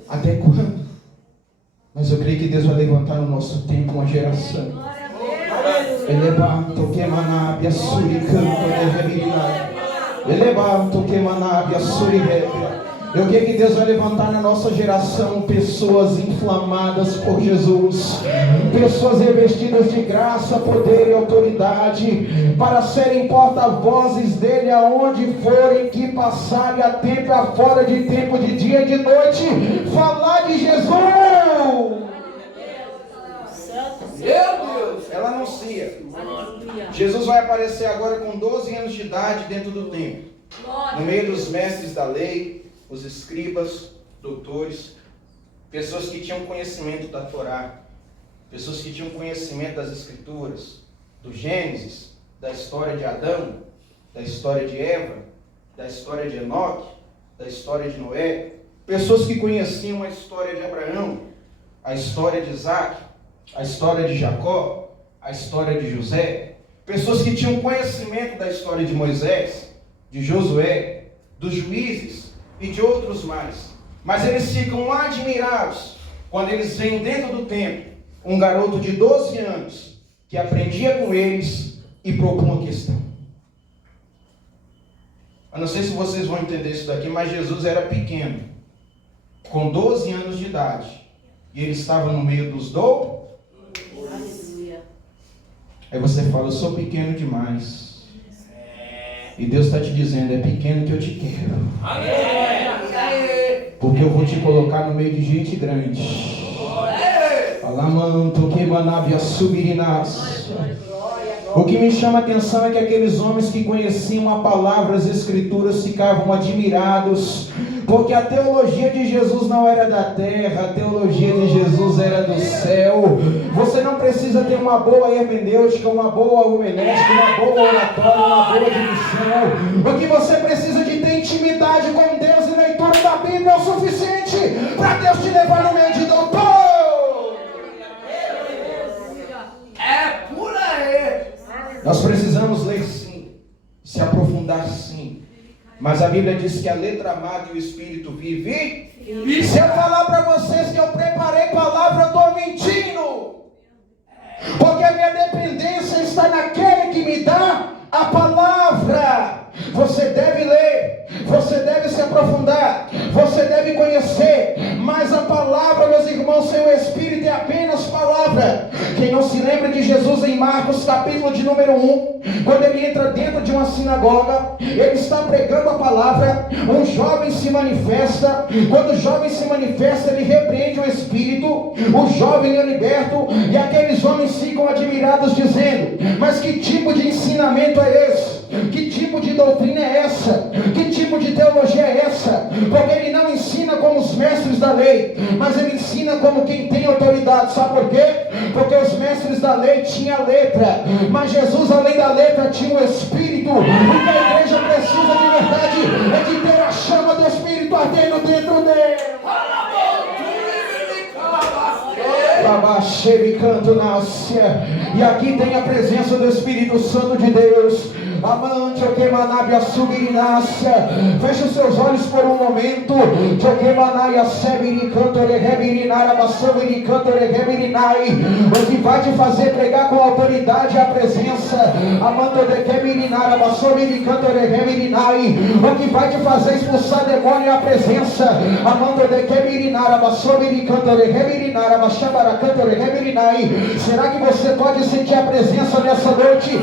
Até quando? Mas eu creio que Deus vai levantar no nosso tempo uma geração. Elevato que manabia suricanto de revidade. Elevato que manabia suribébia. Eu creio que Deus vai levantar na nossa geração pessoas inflamadas por Jesus, pessoas revestidas de graça, poder e autoridade, para serem porta-vozes dele aonde forem que passarem a tempo afora de tempo, de dia e de noite, falar de Jesus. Meu Deus, ela anuncia. Jesus vai aparecer agora com 12 anos de idade dentro do templo, no meio dos mestres da lei, os escribas, doutores, pessoas que tinham conhecimento da Torá, pessoas que tinham conhecimento das Escrituras, do Gênesis, da história de Adão, da história de Eva, da história de Enoque, da história de Noé, pessoas que conheciam a história de Abraão, a história de Isaac, a história de Jacó, a história de José, pessoas que tinham conhecimento da história de Moisés, de Josué, dos juízes, e de outros mais. Mas eles ficam admirados quando eles veem dentro do templo um garoto de 12 anos que aprendia com eles e propõe uma questão. Eu não sei se vocês vão entender isso daqui, mas Jesus era pequeno, com 12 anos de idade, e ele estava no meio dos doutos. Aí você fala, eu sou pequeno demais. E Deus está te dizendo, é pequeno que eu te quero. Porque eu vou te colocar no meio de gente grande. Alamanto que manavia subirinas. O que me chama a atenção é que aqueles homens que conheciam a palavra, as escrituras, ficavam admirados, porque a teologia de Jesus não era da terra, a teologia de Jesus era do céu. Você não precisa ter uma boa hermenêutica, uma boa homilética, uma boa oratória, uma boa divisão. O que você precisa de ter intimidade com Deus e leitura da Bíblia é o suficiente para Deus te levar no meio de doutor. É por aí. Nós precisamos ler sim, se aprofundar sim. Mas a Bíblia diz que a letra amada e o Espírito vive. E se eu falar para vocês que eu preparei palavra, eu estou mentindo. Porque a minha dependência está naquele que me dá a palavra. Você deve ler, você deve se aprofundar, você deve conhecer. Mas a palavra, meus irmãos, sem o Espírito é apenas palavra. Quem não se lembra de Jesus em Marcos capítulo de número 1, quando ele entra dentro de uma sinagoga, ele está pregando a palavra, um jovem se manifesta. Quando o jovem se manifesta, ele repreende o espírito, o jovem é liberto, e aqueles homens ficam admirados dizendo, mas que tipo de ensinamento é esse? Que tipo de doutrina é essa? Que tipo de teologia é essa? Porque ele não ensina como os mestres da lei, mas ele ensina como quem tem autoridade. Sabe por quê? Porque os mestres da lei tinham a letra, mas Jesus, além da letra, tinha o Espírito. O que a igreja precisa de verdade é de ter a chama do Espírito ardendo dentro dele. E aqui tem a presença do Espírito Santo de Deus. Amante, o que manabia subirinácia. Feche os seus olhos por um momento. O que vai te fazer pregar com autoridade é a presença. O que vai te fazer expulsar demônio é a presença. Será que você pode sentir a presença nessa noite?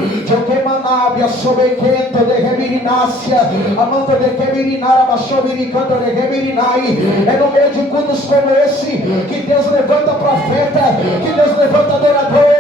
É no meio de cultos como esse que Deus levanta profeta, que Deus levanta adorador.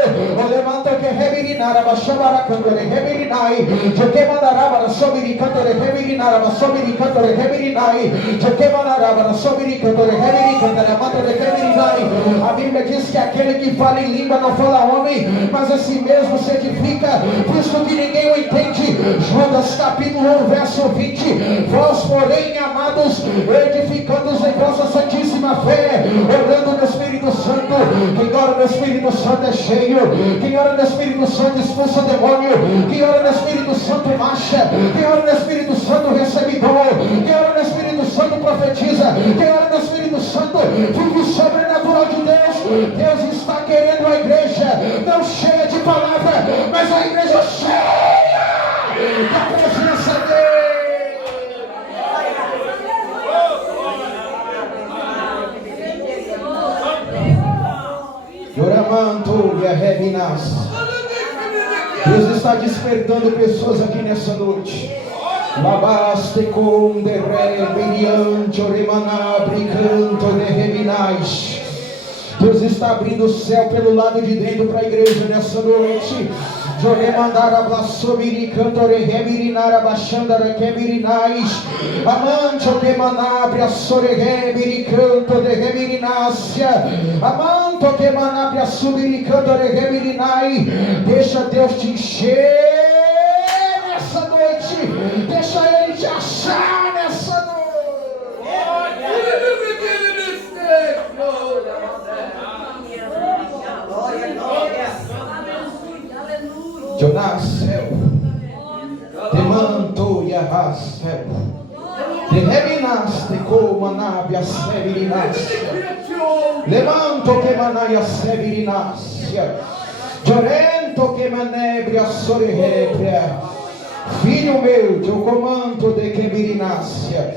A Bíblia diz que aquele que fala em língua não fala homem, mas assim mesmo se edifica, visto que ninguém o entende. Judas capítulo 1 verso 20. Vós porém, amados, edificando-os em vossa santíssima fé, orando no Espírito Santo. Quem ora no Espírito Santo é cheio. Quem ora no Espírito Santo expulsa o demônio. Quem ora no Espírito Santo marcha. Quem ora no Espírito Santo recebe dom. Quem ora no Espírito Santo profetiza. Quem ora no Espírito Santo vive o sobrenatural de Deus. Deus está querendo a igreja não cheia de palavra, mas a igreja cheia da presença dele. Yoramanto e a Rebinas. Deus está despertando pessoas aqui nessa noite. Labaste com de rebeliante, oremanabre canto de Rebinais. Deus está abrindo o céu pelo lado de dentro para a igreja nessa noite. Joremandara blassobiri cantore rebirinara baixandara quebirinais. Amante o demanabre a soregebiri canto de rebirinácia. Amante o demanabre a subiri cantore rebirinai. Deixa Deus te encher nessa noite. Deixa Ele te achar nessa noite. Jonasel, te manto e arrasel, te rebina Minaste como nave a severinácia. Levanto que manai a severinácia. Llorento que manebre a sorrepia. Filho meu, teu comando de que mirinácia.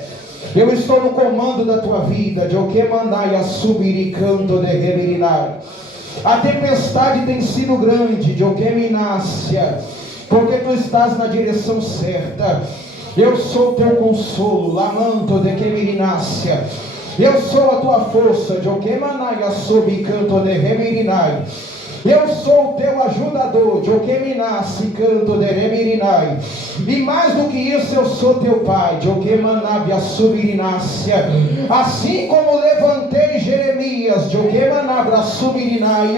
Eu estou no comando da tua vida. De o que mandai a subir e canto de reberinar. A tempestade tem sido grande. De o que minácia. Porque tu estás na direção certa. Eu sou teu consolo. Lamento de que mirinácia. Eu sou a tua força. De o que manai a subir e canto de reberinar. Eu sou o teu ajudador, de o que me nasce, canto de remirinai. E mais do que isso, eu sou teu pai, de o que manabe a subirinácia. Assim como levantei Jeremias, de o que manabe a subirinai.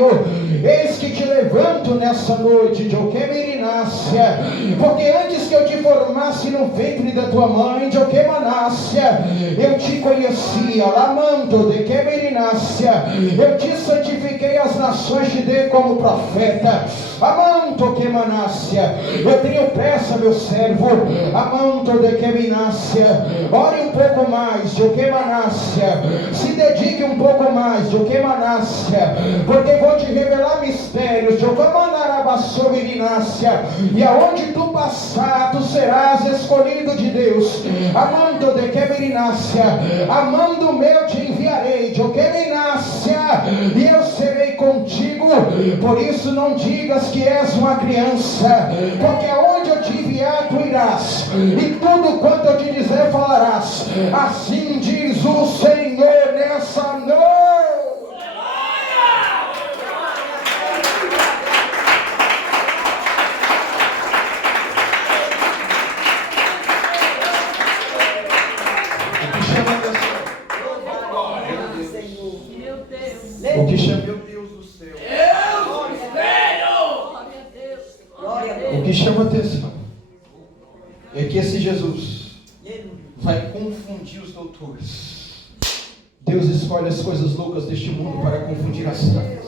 Eis que te levanto nessa noite, de o que mirinácia. Porque antes que eu te formasse no ventre da tua mãe, de o que manácia, eu te conhecia, lamento de que mirinácia. Eu te santifiquei as nações, te dei como profeta. Amanto que manácia. Eu tenho pressa, meu servo. Amanto de que minácia. Ore um pouco mais, de que manácia. Se dedique um pouco mais, de que manácia. Porque vou te revelar mistérios, de que manarabassovirinácia. E aonde tu passar, tu serás escolhido de Deus. Amanto de que mirinácia. Amando meu te enviarei, de que minácia. E eu serei contigo. Por isso não digas que és uma criança, porque aonde eu te enviar tu irás, e tudo quanto eu te dizer falarás. Assim diz o Senhor nessa noite. O que chama meu Deus do céu. O que chama atenção é que esse Jesus vai confundir os doutores. Deus escolhe as coisas loucas deste mundo para confundir as sábias.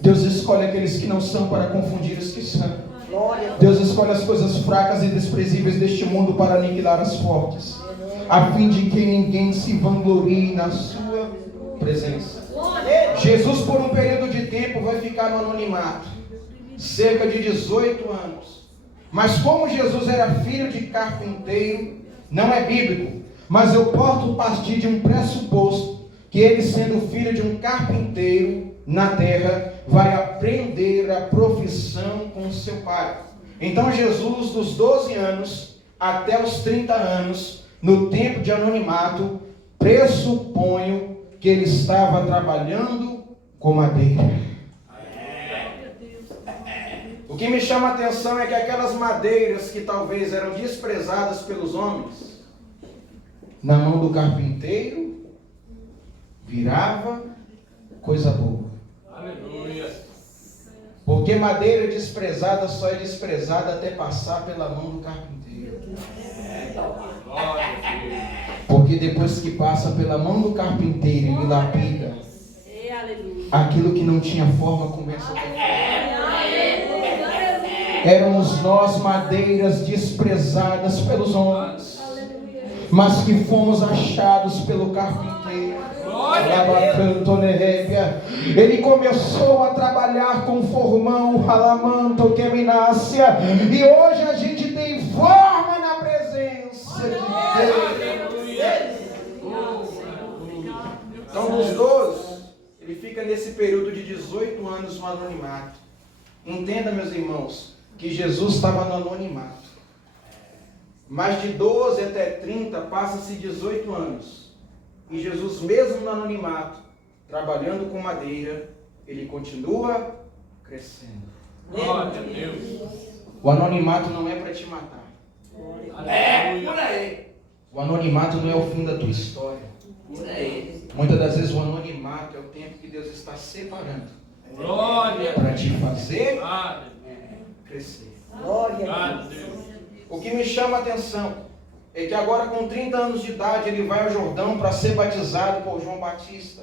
Deus escolhe aqueles que não são para confundir os que são. Deus escolhe as coisas fracas e desprezíveis deste mundo para aniquilar as fortes, a fim de que ninguém se vanglorie na sua presença. Jesus, por um período de tempo, vai ficar no anonimato, cerca de 18 anos. Mas como Jesus era filho de carpinteiro, não é bíblico, mas eu posso partir de um pressuposto, que ele, sendo filho de um carpinteiro na terra, vai aprender a profissão com seu pai. Então Jesus, dos 12 anos até os 30 anos, no tempo de anonimato, pressuponho que ele estava trabalhando com madeira. O que me chama a atenção é que aquelas madeiras que talvez eram desprezadas pelos homens, na mão do carpinteiro, virava coisa boa. Aleluia. Porque madeira desprezada só é desprezada até passar pela mão do carpinteiro. Glória a Deus. Porque depois que passa pela mão do carpinteiro, ele lapida. Aquilo que não tinha forma começa a ter forma. Éramos nós madeiras desprezadas pelos homens, mas que fomos achados pelo carpinteiro. Ele começou a trabalhar com formão, alamanto, queminácia, e hoje a gente tem forma na presença de Deus. Então, dos 12, ele fica nesse período de 18 anos no anonimato. Entenda, meus irmãos, que Jesus estava no anonimato. Mas de 12 até 30 passa-se 18 anos. E Jesus, mesmo no anonimato, trabalhando com madeira, ele continua crescendo. Glória a Deus. O anonimato não é para te matar. Por aí. O anonimato não é o fim da tua história. Muitas das vezes o anonimato é o tempo que Deus está separando Glória para te fazer crescer. a Deus. O que me chama a atenção é que agora, com 30 anos de idade, ele vai ao Jordão para ser batizado por João Batista.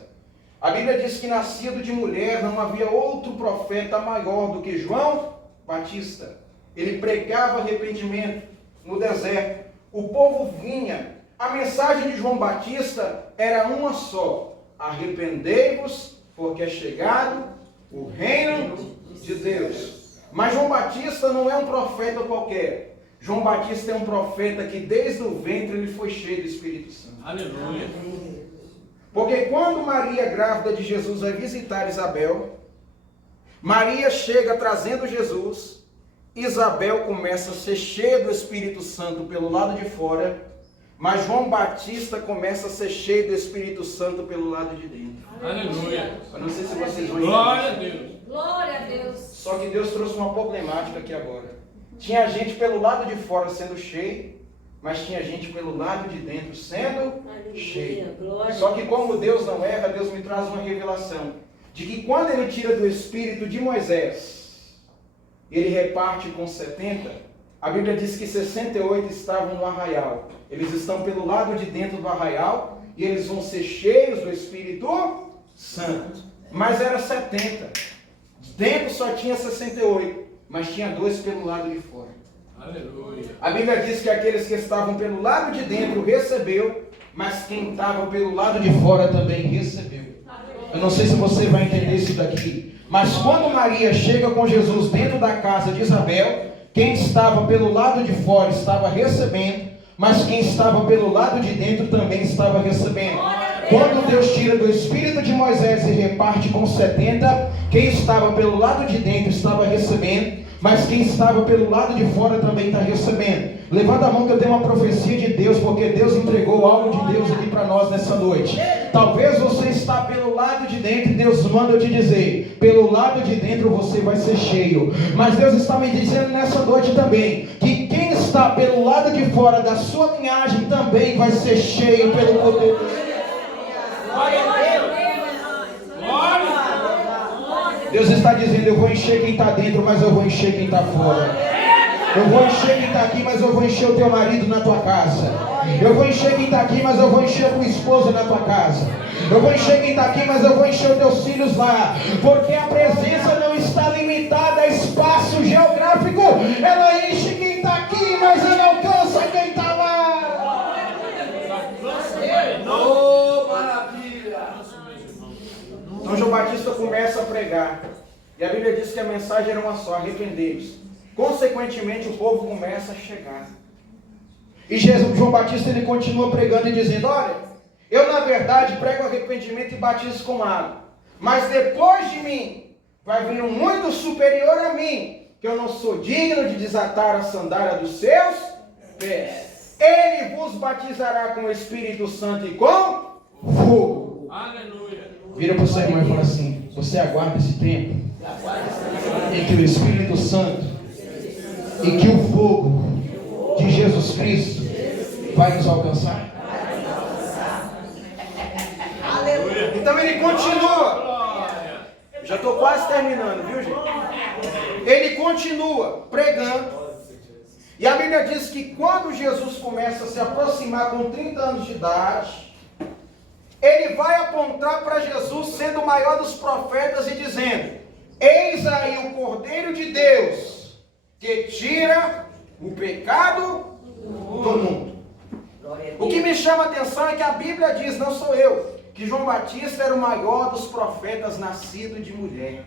A Bíblia diz que, nascido de mulher, não havia outro profeta maior do que João Batista. Ele pregava arrependimento no deserto. O povo vinha A mensagem de João Batista era uma só: arrependei-vos, porque é chegado o reino de Deus. Mas João Batista não é um profeta qualquer. João Batista é um profeta que desde o ventre ele foi cheio do Espírito Santo. Aleluia. Porque quando Maria, grávida de Jesus, vai visitar Isabel, Maria chega trazendo Jesus, Isabel começa a ser cheia do Espírito Santo pelo lado de fora, mas João Batista começa a ser cheio do Espírito Santo pelo lado de dentro. Aleluia. Eu não sei se vocês vão Glória a entender. Deus. Glória a Deus. Só que Deus trouxe uma problemática aqui agora. Tinha gente pelo lado de fora sendo cheio, mas tinha gente pelo lado de dentro sendo cheio. Glória. Só que como Deus não erra, Deus me traz uma revelação de que quando ele tira do espírito de Moisés, ele reparte com 70, a Bíblia diz que 68 estavam no arraial. Eles estão pelo lado de dentro do arraial e eles vão ser cheios do Espírito Santo. Mas era 70. Dentro só tinha 68, mas tinha 2 pelo lado de fora. Aleluia. A Bíblia diz que aqueles que estavam pelo lado de dentro recebeu, mas quem estava pelo lado de fora também recebeu. Eu não sei se você vai entender isso daqui, mas quando Maria chega com Jesus dentro da casa de Isabel, quem estava pelo lado de fora estava recebendo, mas quem estava pelo lado de dentro também estava recebendo. Quando Deus tira do espírito de Moisés e reparte com 70, quem estava pelo lado de dentro estava recebendo, mas quem estava pelo lado de fora também está recebendo. Levanta a mão que eu tenho uma profecia de Deus, porque Deus entregou algo de Deus aqui para nós nessa noite. Talvez você está pelo lado de dentro e Deus manda eu te dizer, pelo lado de dentro você vai ser cheio. Mas Deus está me dizendo nessa noite também, que quem está pelo lado de fora da sua linhagem também vai ser cheio pelo poder de Deus. Glória a Deus. Glória. Deus está dizendo, eu vou encher quem está dentro, mas eu vou encher quem está fora. Eu vou encher quem está aqui, mas eu vou encher o teu marido na tua casa. Eu vou encher quem está aqui, mas eu vou encher a tua esposa na tua casa. Eu vou encher quem está aqui, mas eu vou encher os teus filhos lá. Porque a presença não está limitada a espaço geográfico. Ela enche quem está aqui, mas ela alcança quem está lá. Oh, maravilha. Então João Batista começa a pregar. E a Bíblia diz que a mensagem era uma só: arrependei-vos. Consequentemente o povo começa a chegar. E João Batista ele continua pregando e dizendo: olha, eu na verdade prego arrependimento e batizo com água, mas depois de mim vai vir um muito superior a mim, que eu não sou digno de desatar a sandália dos seus pés. Ele vos batizará com o Espírito Santo e com fogo. Aleluia. Vira para o seu irmão e fala assim: você aguarda esse tempo em que o Espírito Santo e que o fogo de Jesus Cristo vai nos alcançar. Então ele continua. Já estou quase terminando, viu, gente? Ele continua pregando. E a Bíblia diz que quando Jesus começa a se aproximar com 30 anos de idade, ele vai apontar para Jesus sendo o maior dos profetas e dizendo: eis aí o Cordeiro de Deus que tira o pecado do mundo. O que me chama a atenção é que a Bíblia diz, não sou eu, que João Batista era o maior dos profetas nascido de mulher.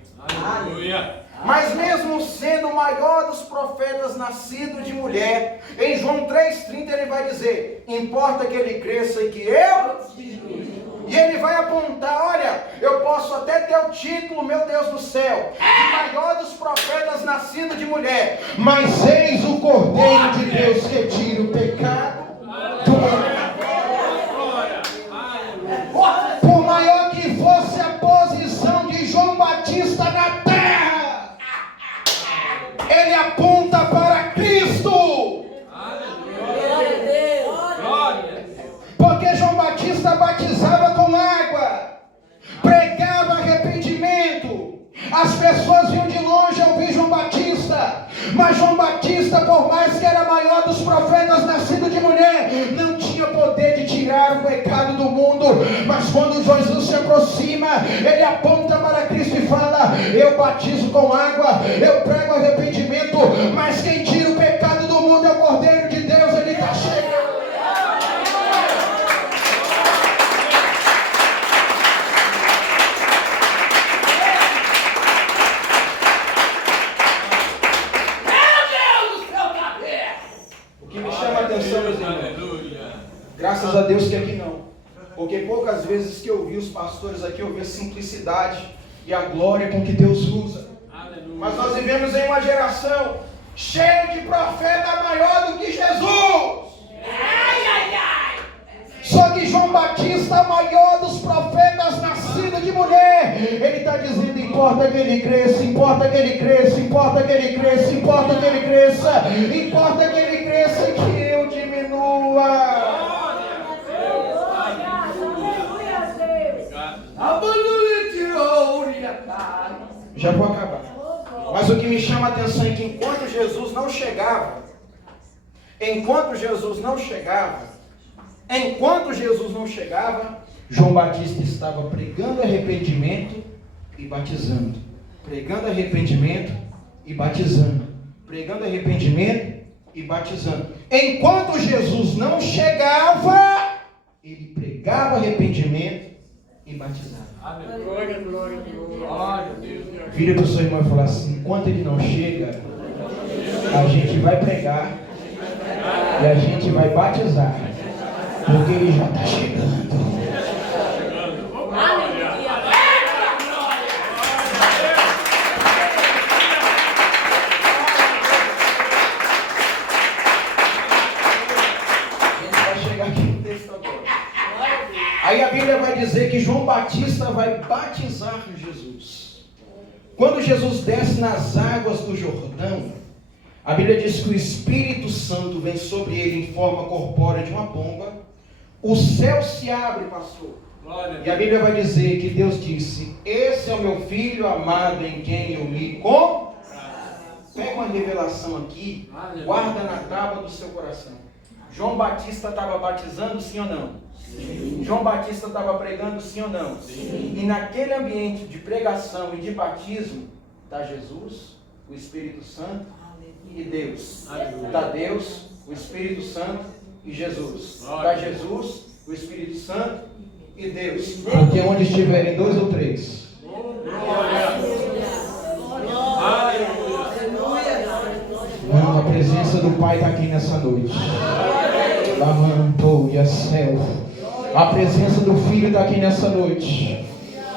Aleluia. Mas mesmo sendo o maior dos profetas nascido de mulher, em João 3,30 ele vai dizer: importa que ele cresça e que eu... E ele vai apontar: olha, eu posso até ter o título, meu Deus do céu, de maior dos profetas nascido de mulher, mas eis o Cordeiro de Deus que tira o pecado do mundo. Por maior que fosse a posição de João Batista na terra, ele aponta para Cristo. Glória a Deus. Glória. Porque João Batista batizava com água, pregava arrependimento, as pessoas vinham de longe a ouvir João Batista, mas João Batista, por mais que era maior dos profetas nascido de mulher, não tinha poder de tirar o pecado do mundo. Mas quando Jesus se aproxima, ele aponta para Cristo e fala: eu batizo com água, eu prego arrependimento, mas quem tira o pecado do mundo é o Cordeiro de Deus. Ele está chegando. ouvir os pastores aqui, ouvir a simplicidade e a glória com que Deus usa. Aleluia. Mas nós vivemos em uma geração cheia de profeta maior do que Jesus. Só que João Batista, maior dos profetas, nascido de mulher, ele está dizendo: importa que ele cresça, importa que ele cresça, importa que ele cresça, importa que ele cresça, importa que ele cresça e que eu diminua. Já vou acabar. Mas o que me chama a atenção é que enquanto Jesus não chegava, João Batista estava pregando arrependimento e batizando. Pregando arrependimento e batizando. Pregando arrependimento e batizando. Enquanto Jesus não chegava, ele pregava arrependimento e batizava. Glória, glória, glória a Deus. Vira para o seu irmão e fala assim: enquanto ele não chega, a gente vai pregar e a gente vai batizar, porque ele já está chegando. Aí a Bíblia vai dizer que João Batista vai batizar Jesus. Quando Jesus desce nas águas do Jordão, a Bíblia diz que o Espírito Santo vem sobre ele em forma corpórea de uma pomba. O céu se abre, pastor. E a Bíblia vai dizer que Deus disse: esse é o meu filho amado em quem eu me comprazo. Pega uma revelação aqui, guarda na tábua do seu coração. João Batista estava batizando, sim ou não? Sim. João Batista estava pregando, sim ou não? Sim. E naquele ambiente de pregação e de batismo, está Jesus, o Espírito Santo e Deus. Está Deus, o Espírito Santo e Jesus. Está Jesus, o Espírito Santo e Deus. Porque onde estiverem dois ou três. Não, a presença do Pai está aqui nessa noite. Lamantou e a céu. A presença do Filho está aqui nessa noite.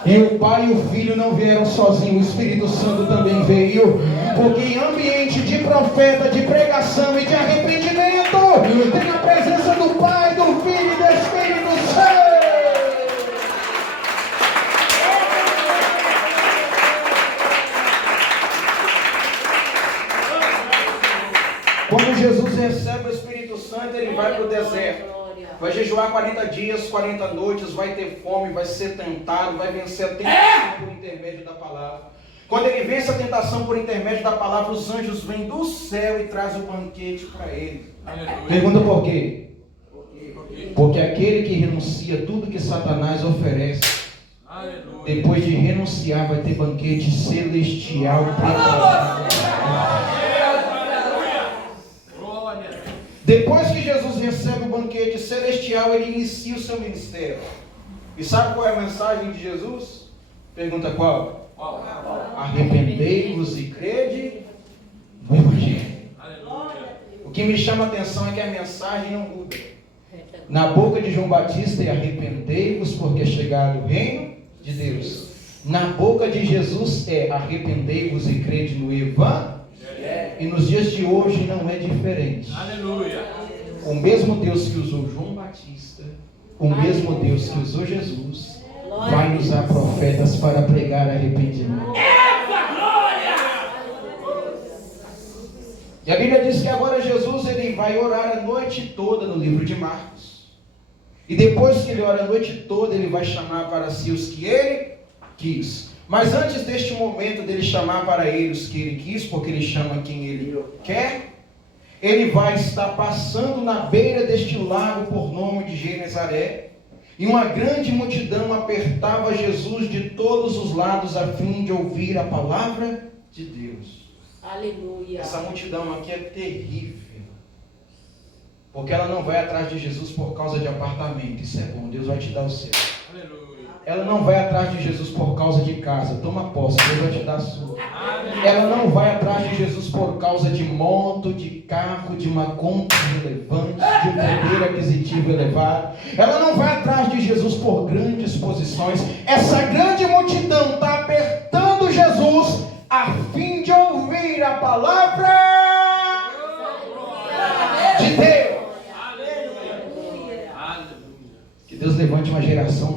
E o Pai e o Filho não vieram sozinhos, o Espírito Santo também veio. Porque em ambiente de profeta, de pregação e de arrependimento, tem a presença do Pai, do Filho e do Espírito Santo. Quando Jesus recebe o Espírito Santo, ele vai para o deserto. Vai jejuar 40 dias, 40 noites, vai ter fome, vai ser tentado, vai vencer a tentação por intermédio da palavra. Quando ele vence a tentação por intermédio da palavra, os anjos vêm do céu e trazem o banquete para ele. Pergunta por quê? Porque aquele que renuncia tudo que Satanás oferece, depois de renunciar, vai ter banquete celestial preparado. Depois que Jesus recebe o banquete celestial, ele inicia o seu ministério. E sabe qual é a mensagem de Jesus? Pergunta qual? Arrependei-vos e crede no Evangelho. O que me chama a atenção é que a mensagem não muda. Na boca de João Batista é: arrependei-vos porque é chegado o reino de Deus. Na boca de Jesus é: arrependei-vos e crede no Evangelho. E nos dias de hoje não é diferente. Aleluia. O mesmo Deus que usou João Batista, o mesmo Deus que usou Jesus, vai usar profetas para pregar arrependimento. E a Bíblia diz que agora Jesus ele vai orar a noite toda no livro de Marcos. E depois que ele ora a noite toda, ele vai chamar para si os que ele quis. Mas antes deste momento dele chamar para ele os que ele quis, porque ele chama quem ele quer, ele vai estar passando na beira deste lago por nome de Genezaré, e uma grande multidão apertava Jesus de todos os lados a fim de ouvir a palavra de Deus. Aleluia. Essa multidão aqui é terrível, porque ela não vai atrás de Jesus por causa de apartamento. Isso é bom, Deus vai te dar o céu. Aleluia. ela não vai atrás de Jesus por causa de casa. Toma posse, Deus vai te dar a sua. Ela não vai atrás de Jesus por causa de moto, de carro, de uma conta relevante, de um poder aquisitivo elevado. Ela não vai atrás de Jesus por grandes posições. Essa grande multidão está apertando Jesus a fim de ouvir a palavra de Deus. Que Deus levante uma geração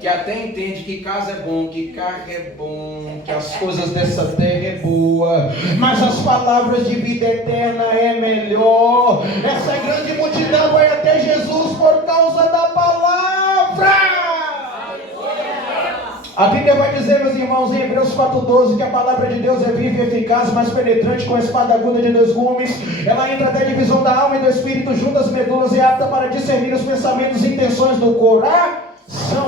que até entende que casa é bom, que carro é bom, que as coisas dessa terra é boa, mas as palavras de vida eterna é melhor. Essa grande multidão vai até Jesus por causa da palavra. A Bíblia vai dizer, meus irmãos, em Hebreus 4,12, que a palavra de Deus é viva e eficaz, mais penetrante com a espada aguda de 2 gumes. Ela entra até a divisão da alma e do espírito, junto às medulas, e é apta para discernir os pensamentos e intenções do coração.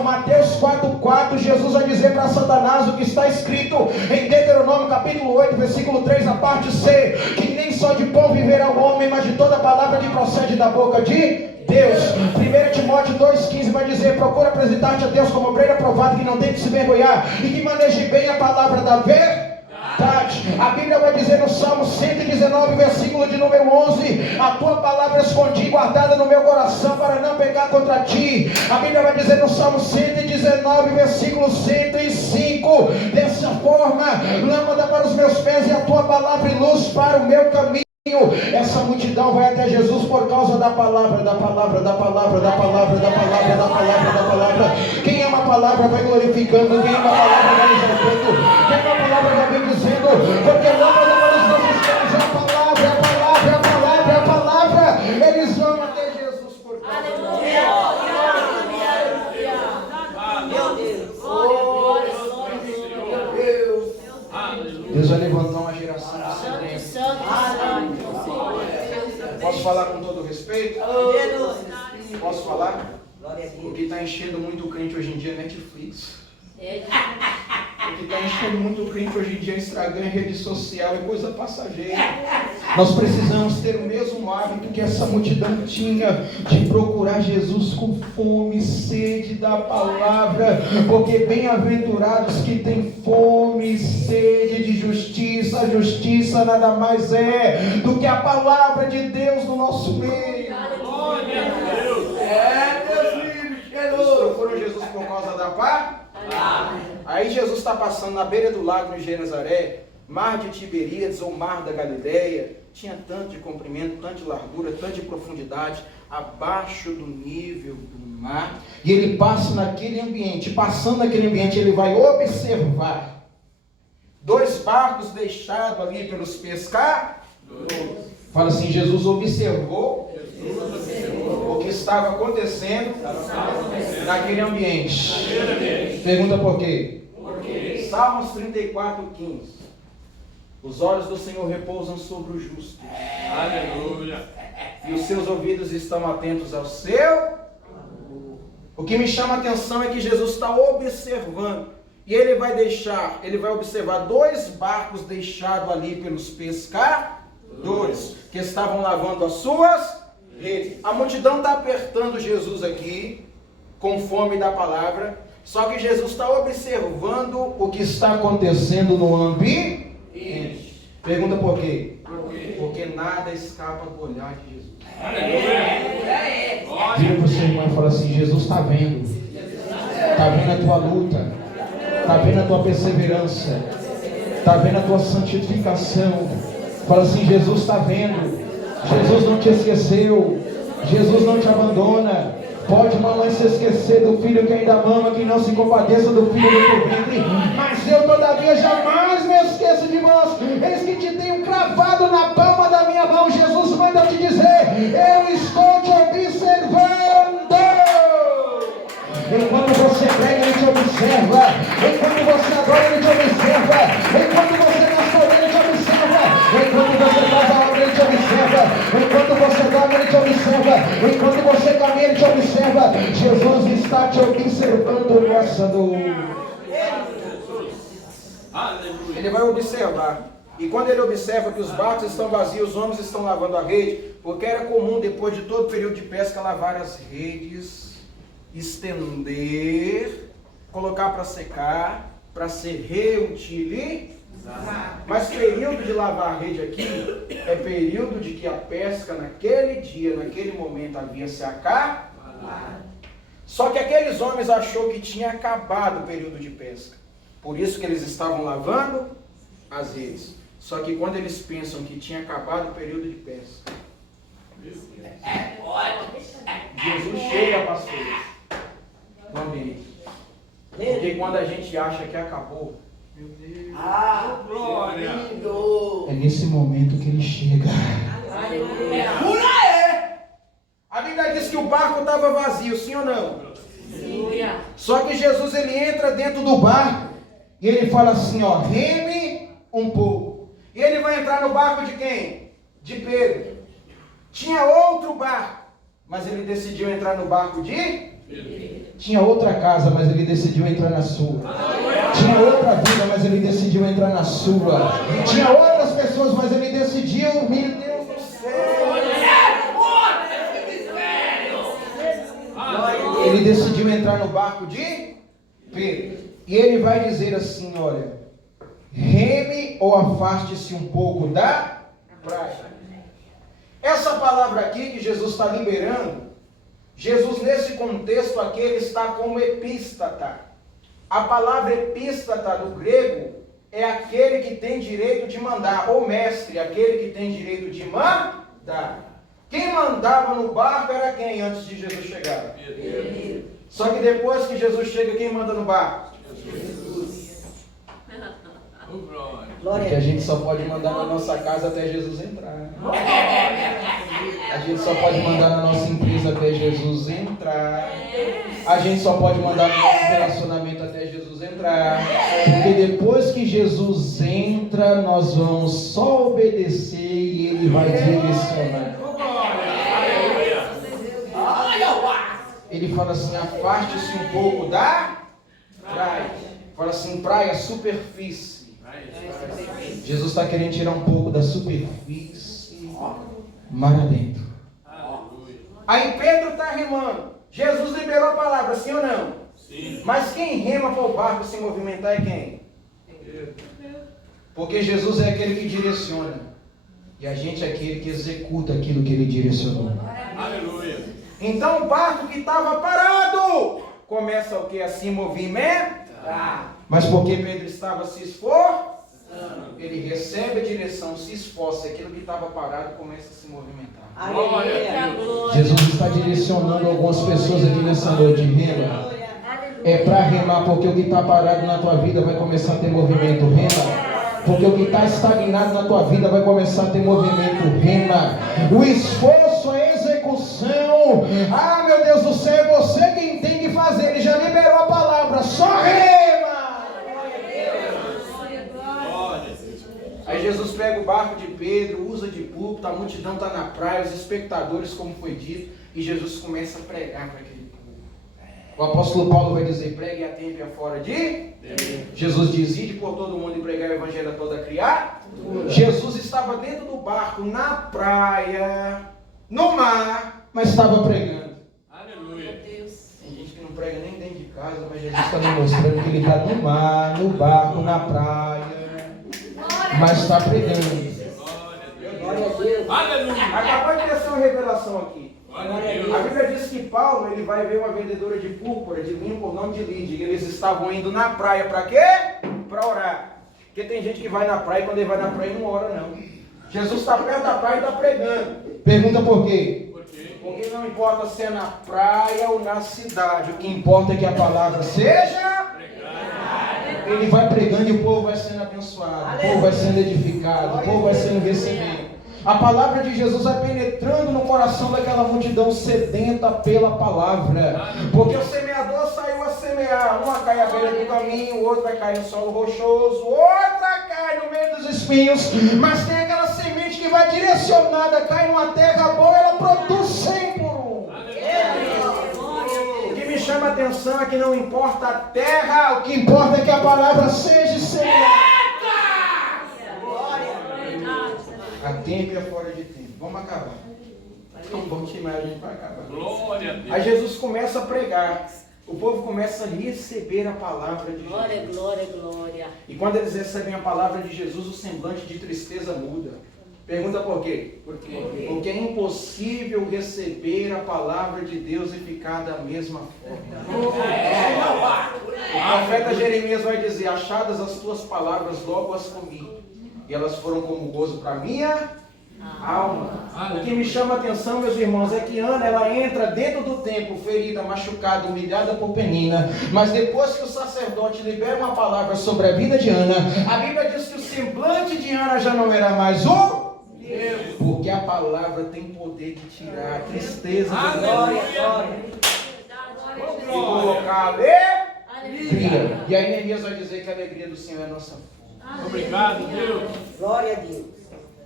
Mateus 4,4, Jesus vai dizer para Satanás o que está escrito em Deuteronômio capítulo 8, versículo 3, a parte C, que nem só de pão viverá o homem, mas de toda palavra que procede da boca de Deus. 1 Timóteo 2,15 vai dizer: procura apresentar-te a Deus como obreiro aprovado, que não tem que se vergonhar e que maneje bem a palavra da verdade. A Bíblia vai dizer no Salmo 119, versículo de número 11: a tua palavra escondi, guardada no meu coração, para não pecar contra ti. A Bíblia vai dizer no Salmo 119, versículo 105: dessa forma, lâmpada para os meus pés e a tua palavra e luz para o meu caminho. Essa multidão vai até Jesus por causa da palavra, da palavra, da palavra, da palavra, da palavra, da palavra, da palavra. Quem ama a palavra vai glorificando, quem ama a palavra vai exaltando, quem ama a palavra vai bendizendo, porque lâmpada para os nossos pés é a palavra, a palavra, a palavra, a palavra. Eles vão até Jesus por causa da palavra. Deus vai levantar uma geração de sedentes. Posso falar com todo respeito? Posso falar? O que está enchendo muito o crente hoje em dia é Netflix. O que está enchendo muito o crente hoje em dia é Instagram, rede social, é coisa passageira. Nós precisamos ter o mesmo hábito que essa multidão tinha, de procurar Jesus com fome e sede da palavra, porque bem-aventurados que têm fome e sede de justiça. A justiça nada mais é do que a palavra de Deus no nosso meio. Eles procuram Jesus por causa da palavra. Aí Jesus está passando na beira do lago de Genezaré, mar de Tiberíades ou mar da Galileia. Tinha tanto de comprimento, tanto de largura, tanto de profundidade, abaixo do nível do mar. E ele passa naquele ambiente. Passando naquele ambiente, ele vai observar 2 barcos deixados ali pelos pescadores. Fala assim: Jesus observou o que estava acontecendo naquele ambiente. Pergunta por quê? Salmos 34:15. Os olhos do Senhor repousam sobre o justo. Aleluia. E os seus ouvidos estão atentos ao seu. O que me chama a atenção é que Jesus está observando. E ele vai observar 2 barcos deixados ali pelos pescadores, que estavam lavando as suas redes. A multidão está apertando Jesus aqui, com fome da palavra. Só que Jesus está observando o que está acontecendo no ambiente. Pergunta por quê? Porque nada escapa do olhar de Jesus. Vira para o seu irmão e fala assim: Jesus está vendo. Está vendo a tua luta. Está vendo a tua perseverança. Está vendo a tua santificação. Fala assim: Jesus está vendo. Jesus não te esqueceu. Jesus não te abandona. Pode mamãe se esquecer do filho que ainda mama, que não se compadeça do filho do teu ventre. Mas eu todavia jamais me esqueço de vós. Eis que te tenho cravado na palma da minha mão. Jesus manda te dizer: eu estou te observando. Enquanto você prega, ele te observa. Enquanto você adora, ele te observa. Enquanto você pastora, ele te observa. Enquanto você faz a obra, ele te observa. Enquanto você dorme, ele te observa. Enquanto você caminha, ele te observa. Jesus está te observando nessa noite. Ele vai observar. E quando ele observa que os barcos estão vazios, os homens estão lavando a rede, porque era comum, depois de todo o período de pesca, lavar as redes estender, colocar para secar, para ser reutilizado. Mas período de lavar a rede aqui é período de que a pesca naquele dia, naquele momento havia se acabado. Só que aqueles homens achou que tinha acabado o período de pesca. Por isso que eles estavam lavando as redes. Só que quando eles pensam que tinha acabado o período de pesca, Jesus chega, pastores, no ambiente. Porque quando a gente acha que acabou, meu Deus, É nesse momento que ele chega. a Bíblia diz que o barco estava vazio, sim ou não? Aleluia. Só que Jesus, ele entra dentro do barco e ele fala assim, ó, reme um pouco. E ele vai entrar no barco de quem? De Pedro. Tinha outro barco, mas ele decidiu entrar no barco de... Tinha outra casa, mas ele decidiu entrar na sua. Tinha outra vida, mas ele decidiu entrar na sua. Tinha outras pessoas, mas ele decidiu, meu Deus do céu. Ele decidiu entrar no barco de Pedro. E ele vai dizer assim, olha, reme ou afaste-se um pouco da praia. Essa palavra aqui que Jesus está liberando, Jesus nesse contexto aqui ele está como epístata. A palavra epístata do grego é aquele que tem direito de mandar, ou mestre, aquele que tem direito de mandar. Quem mandava no barco era quem antes de Jesus chegar? Pedro. Só que depois que Jesus chega, quem manda no barco? Jesus. Porque a gente só pode mandar na nossa casa até Jesus entrar. A gente só pode mandar na nossa empresa até Jesus entrar. A gente só pode mandar no nosso relacionamento até Jesus entrar. Porque depois que Jesus entra, nós vamos só obedecer e Ele vai direcionar. Ele fala assim, afaste-se um pouco da praia. Fala assim, praia, superfície. Jesus está querendo tirar um pouco da superfície, mar adentro. Aí Pedro está remando. Jesus liberou a palavra, sim ou não? Sim. Mas quem rema para o barco se movimentar é quem? Porque Jesus é aquele que direciona. E a gente é aquele que executa aquilo que ele direcionou. Aleluia. Então o barco que estava parado começa o que? A se movimentar. Mas porque Pedro estava se esforçando, ele recebe a direção, se esforça, aquilo que estava parado começa a se movimentar. Jesus está direcionando algumas pessoas aqui nessa noite. Rema. É para remar, porque o que está parado na tua vida vai começar a ter movimento. Rema. Porque o que está estagnado na tua vida vai começar a ter movimento. Rema. O esforço, a execução. Ah, meu Deus do céu, é você quem tem que fazer. Ele já liberou a palavra. Só rema. Aí Jesus pega o barco de Pedro, usa de púlpito, a multidão está na praia, os espectadores, como foi dito, e Jesus começa a pregar para aquele povo. O apóstolo Paulo vai dizer, pregue a tempo e a fora de... Jesus diz, ide por todo mundo e pregar o evangelho a toda criatura. Jesus estava dentro do barco, na praia, no mar, mas estava pregando. Aleluia. Tem gente que não prega nem dentro de casa, mas Jesus está demonstrando que ele está no mar, no barco, na praia, mas está pregando. Glória a Deus. Aleluia. Acabou de descer uma revelação aqui. A Bíblia diz que Paulo ele vai ver uma vendedora de púrpura, de linho por nome de Lídia. E eles estavam indo na praia para quê? Para orar. Porque tem gente que vai na praia e quando ele vai na praia não ora não. Jesus está perto da praia e está pregando. Pergunta por quê? Porque não importa se é na praia ou na cidade. O que importa é que a palavra seja... Ele vai pregando e o povo vai sendo abençoado, o povo vai sendo edificado, o povo vai sendo recebido. A palavra de Jesus vai penetrando no coração daquela multidão sedenta pela palavra. Porque o semeador saiu a semear. Uma cai à beira do caminho, outra cai no solo rochoso, outra cai no meio dos espinhos. Mas tem aquela semente que vai direcionada, cai numa terra boa, ela produz 100 por 1. O que me chama a atenção é que não importa a terra, o que importa é que a palavra seja semeada. A tempo e a fora de tempo. Vamos acabar. tão bom que mais a gente vai acabar. Glória a Deus. Aí Jesus começa a pregar. O povo começa a receber a palavra de Glória, Jesus. glória, glória. E quando eles recebem a palavra de Jesus, o semblante de tristeza muda. Pergunta por quê? Porque é impossível receber a palavra de Deus e ficar da mesma forma. O profeta Jeremias vai dizer: achadas as tuas palavras, logo as comi. E elas foram como gozo para minha alma. O que me chama a atenção, meus irmãos, é que Ana, ela entra dentro do templo, ferida, machucada, humilhada por Penina. Mas depois que o sacerdote libera uma palavra sobre a vida de Ana, a Bíblia diz que o semblante de Ana já não era mais o... Porque a palavra tem poder de tirar a tristeza do Glória, glória. e colocar alegria. E aí Neemias vai dizer que a alegria do Senhor é a nossa força. Obrigado, Deus. Glória a Deus.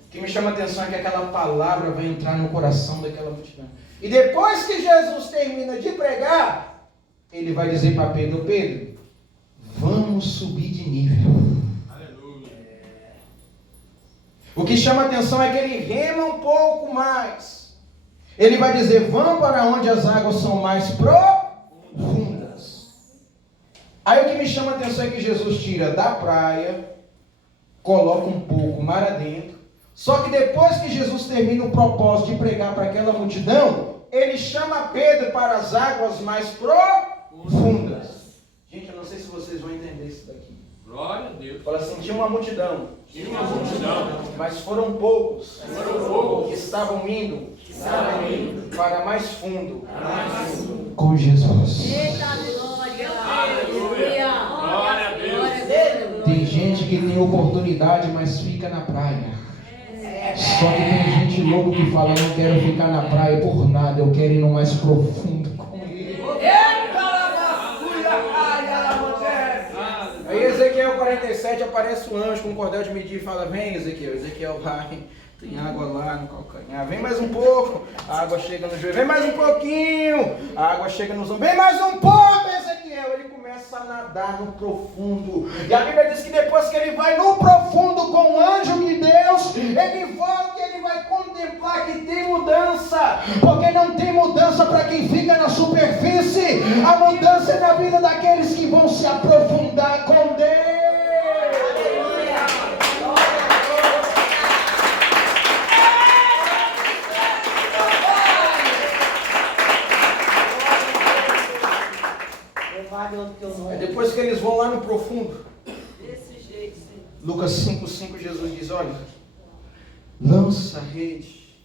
O que me chama a atenção é que aquela palavra vai entrar no coração daquela multidão. E depois que Jesus termina de pregar, ele vai dizer para Pedro: Pedro, vamos subir de nível. Aleluia. O que chama a atenção é que ele rema um pouco mais. Ele vai dizer: vamos para onde as águas são mais profundas. Aí o que me chama a atenção é que Jesus tira da praia, coloca um pouco mar adentro. Só que depois que Jesus termina o propósito de pregar para aquela multidão, ele chama Pedro para as águas mais profundas. Gente, eu não sei se vocês vão entender isso daqui. Glória a Deus. Fala assim: tinha uma multidão, Tinha uma multidão. mas foram poucos Foram poucos. que estavam indo para mais fundo. Com Jesus. Eita, glória. Aleluia. Glória a Deus. Glória, glória. Tem gente que tem oportunidade, mas fica na praia. Só que tem gente louca que fala: não quero ficar na praia por nada, eu quero ir no mais profundo com ele. Aí Ezequiel 47 aparece um anjo com um cordel de medir e fala: vem Ezequiel. Ezequiel vai, tem água lá no calcanhar, vem mais um pouco, a água chega no joelho, vem mais um pouquinho, a água chega nos ombros, vem mais um pouco Ezequiel. Ele começa a nadar no profundo, e a Bíblia diz que depois que ele vai no profundo com o anjo de Deus, ele volta e ele vai contemplar que tem mudança, porque não tem mudança para quem fica na superfície, a mudança é na vida daqueles que vão se aprofundar com Deus. Depois que eles vão lá no profundo, Desse jeito, Senhor. Lucas 5,5, Jesus diz: olha, lança a rede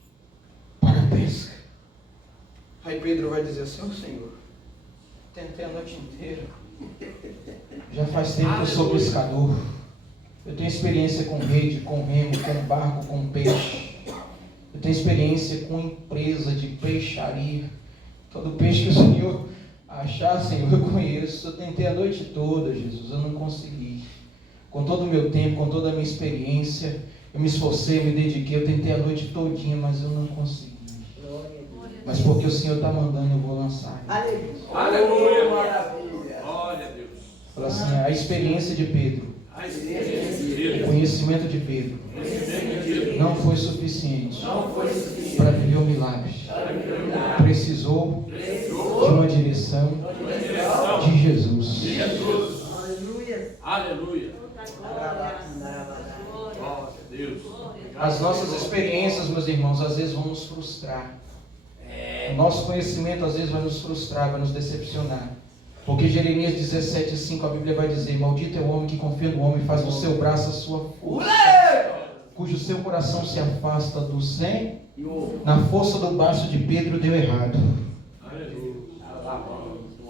para a pesca. Aí Pedro vai dizer assim: ô Senhor, tentei a noite inteira, já faz tempo que eu sou pescador, eu tenho experiência com rede, com remo, com barco, com peixe, eu tenho experiência com empresa de peixaria. Todo peixe que o Senhor achar, Senhor, eu conheço. Eu tentei a noite toda, Jesus, eu não consegui. Com todo o meu tempo, com toda a minha experiência, eu me esforcei, eu me dediquei, eu tentei a noite todinha, mas eu não consegui. Mas porque o Senhor está mandando, eu vou lançar. Aleluia. Aleluia. Glória a Deus. Fala assim: a experiência de Pedro, A experiência de o Deus. conhecimento de Pedro não foi suficiente para viver o milagre. Precisou de uma direção de Jesus. Jesus. Aleluia. Aleluia. Glória a Deus. As nossas experiências, meus irmãos, às vezes vão nos frustrar. O nosso conhecimento às vezes vai nos frustrar, vai nos decepcionar. Porque Jeremias 17,5 a Bíblia vai dizer: maldito é o homem que confia no homem e faz do seu braço a sua força, cujo seu coração se afasta do Senhor. Na força do braço de Pedro deu errado. Aleluia.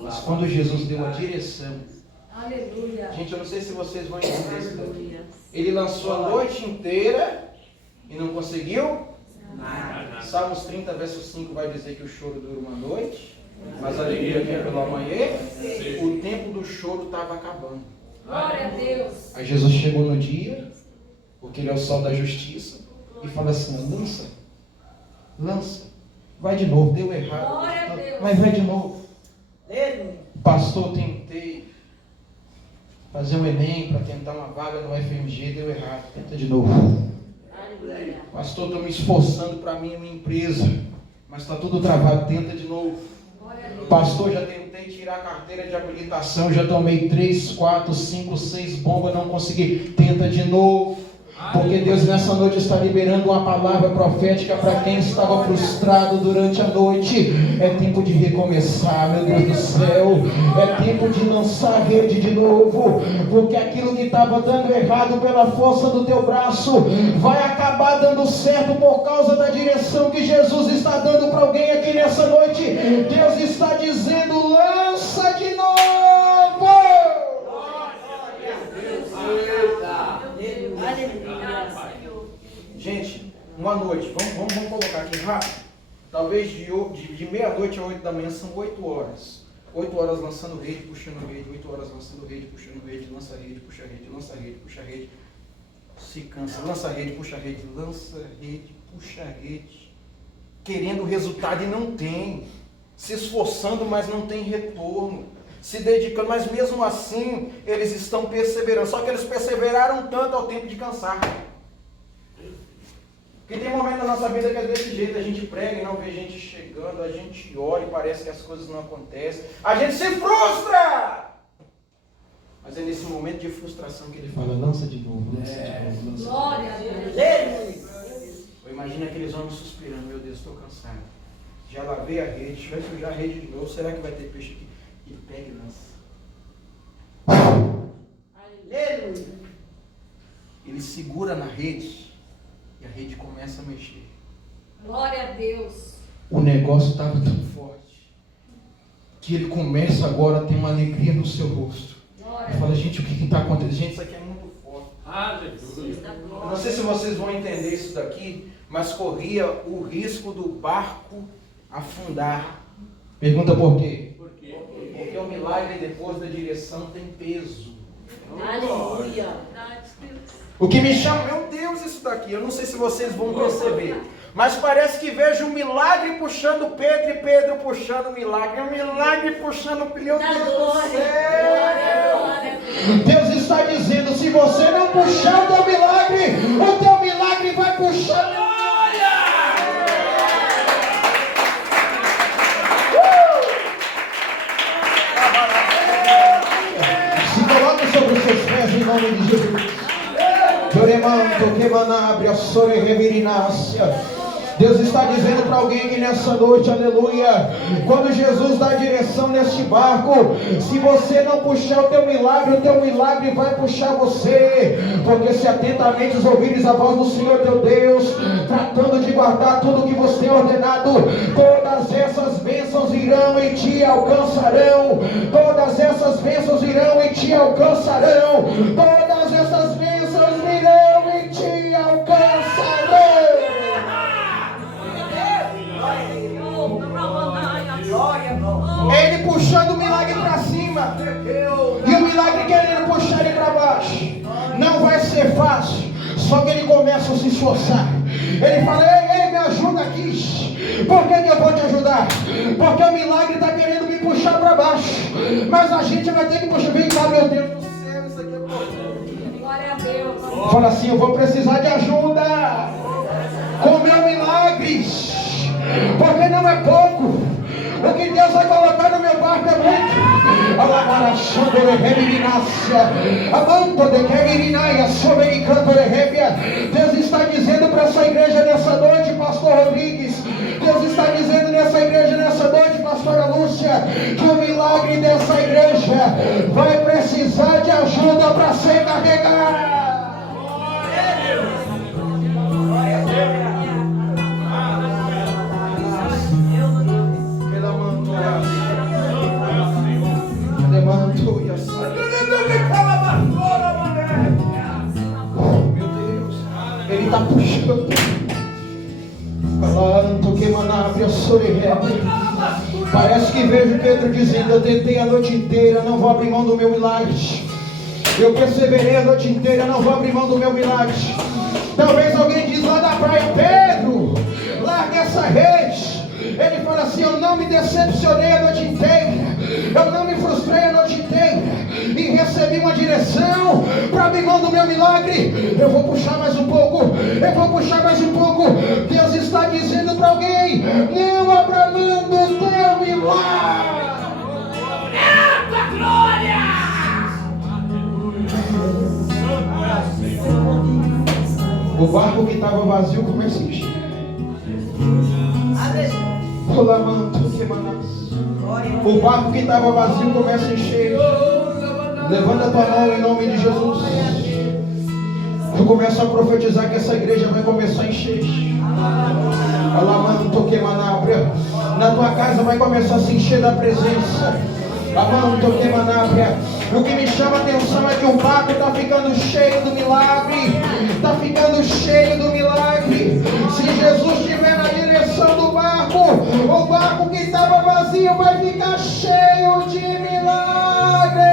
Mas quando Jesus deu a direção, Aleluia. gente, eu não sei se vocês vão entender isso daqui. Ele lançou a noite inteira e não conseguiu. Salmos 30, verso 5 vai dizer que o choro dura uma noite, mas a alegria vem pelo amanhã. O tempo do choro estava acabando. Glória a Deus. Aí Jesus chegou no dia, porque ele é o sol da justiça, e fala assim: lança, vai de novo, deu errado. Glória a Deus. Mas vai de novo. Aleluia. Pastor, tentei fazer um Enem para tentar uma vaga no FMG, deu errado, tenta de novo. Aleluia. Pastor, estou me esforçando para mim, minha empresa, mas está tudo travado, tenta de novo. Pastor, já tentei tirar a carteira de habilitação, já tomei 3, 4, 5, 6 bombas, não consegui. Tenta de novo. Porque Deus nessa noite está liberando uma palavra profética para quem estava frustrado durante a noite. É tempo de recomeçar, meu Deus do céu. É tempo de lançar a rede de novo. Porque aquilo que estava dando errado pela força do teu braço vai acabar dando certo por causa da direção que Jesus está dando para alguém aqui nessa noite. Deus está dizendo: lança de novo. Gente, uma noite, vamos colocar aqui rápido. Talvez de meia-noite a 8 da manhã são 8 horas. 8 horas lançando rede, puxando rede, 8 horas lançando rede, puxando rede, lança rede, puxa rede, lança rede, puxa rede. Se cansa, lança rede, puxa rede, puxa rede. Querendo resultado e não tem. Se esforçando, mas não tem retorno. Se dedicando, mas mesmo assim eles estão perseverando. Só que eles perseveraram tanto ao tempo de cansar. Porque tem momentos na nossa vida que é desse jeito, a gente prega e não vê gente chegando, a gente olha e parece que as coisas não acontecem, a gente se frustra! Mas é nesse momento de frustração que ele fala: lança de novo, lança de novo, lança de novo. Glória a Deus. Eu imagino aqueles homens suspirando: meu Deus, estou cansado. Já lavei a rede, vai sujar a rede de novo, será que vai ter peixe aqui? E pega e lança. Aleluia. Ele segura na rede e a rede começa a mexer. Glória a Deus. O negócio estava tão forte que ele começa agora a ter uma alegria no seu rosto. Ele fala: gente, o que está acontecendo? Gente, isso aqui é muito forte. Eu não sei se vocês vão entender isso daqui, mas corria o risco do barco afundar. Pergunta por quê? Porque o milagre depois da direção tem peso. Aleluia. O que me chama, meu Deus, isso daqui, eu não sei se vocês vão perceber, mas parece que vejo um milagre puxando Pedro e Pedro puxando o milagre, um milagre puxando o meu Deus do céu. Deus está dizendo: se você não puxar o teu milagre vai puxar. Se coloque sobre os seus pés em nome de Jesus. Deus está dizendo para alguém que nessa noite, aleluia, quando Jesus dá direção neste barco, se você não puxar o teu milagre vai puxar você. Porque se atentamente ouvires a voz do Senhor teu Deus, tratando de guardar tudo que você tem ordenado, todas essas bênçãos irão e te alcançarão. Todas essas bênçãos irão e te alcançarão. Todas essas bênçãos irão e te alcançarão. Ele puxando o milagre para cima e o milagre querendo puxar ele para baixo. Não vai ser fácil, só que ele começa a se esforçar. Ele fala: ei, me ajuda aqui. Por que eu vou te ajudar? Porque o milagre está querendo me puxar para baixo, mas a gente vai ter que puxar. Vem cá, meu Deus do céu, isso aqui é bom. Glória a Deus. Fala assim: eu vou precisar de ajuda com meu milagre, porque não é pouco. O que Deus vai colocar no meu barco é muito. Deus está dizendo para essa igreja nessa noite, pastor Rodrigues. Deus está dizendo nessa igreja nessa noite, pastora Lúcia, que o milagre dessa igreja vai precisar de ajuda para ser carregado. Meu Deus, ele está puxando. Parece que vejo Pedro dizendo: eu tentei a noite inteira, não vou abrir mão do meu milagre. Eu perseverei a noite inteira, não vou abrir mão do meu milagre. Talvez alguém diz lá da praia: Pedro, larga essa rede. Ele fala assim: eu não me decepcionei a noite inteira, eu não me frustrei a noite inteira, e recebi uma direção para abrir mão do meu milagre. Eu vou puxar mais um pouco, eu vou puxar mais um pouco. Deus está dizendo para alguém: não abra mão do teu milagre. Eita glória! O barco que estava vazio começa a encher. O barco que estava vazio começa a encher. Levanta a tua mão em nome de Jesus. Eu começo a profetizar que essa igreja vai começar a encher. Na tua casa vai começar a se encher da presença. O que me chama a atenção é que o barco está ficando cheio do milagre. Está ficando cheio do milagre. Se Jesus estiver na direção do barco, o barco que estava vazio vai ficar cheio de milagre.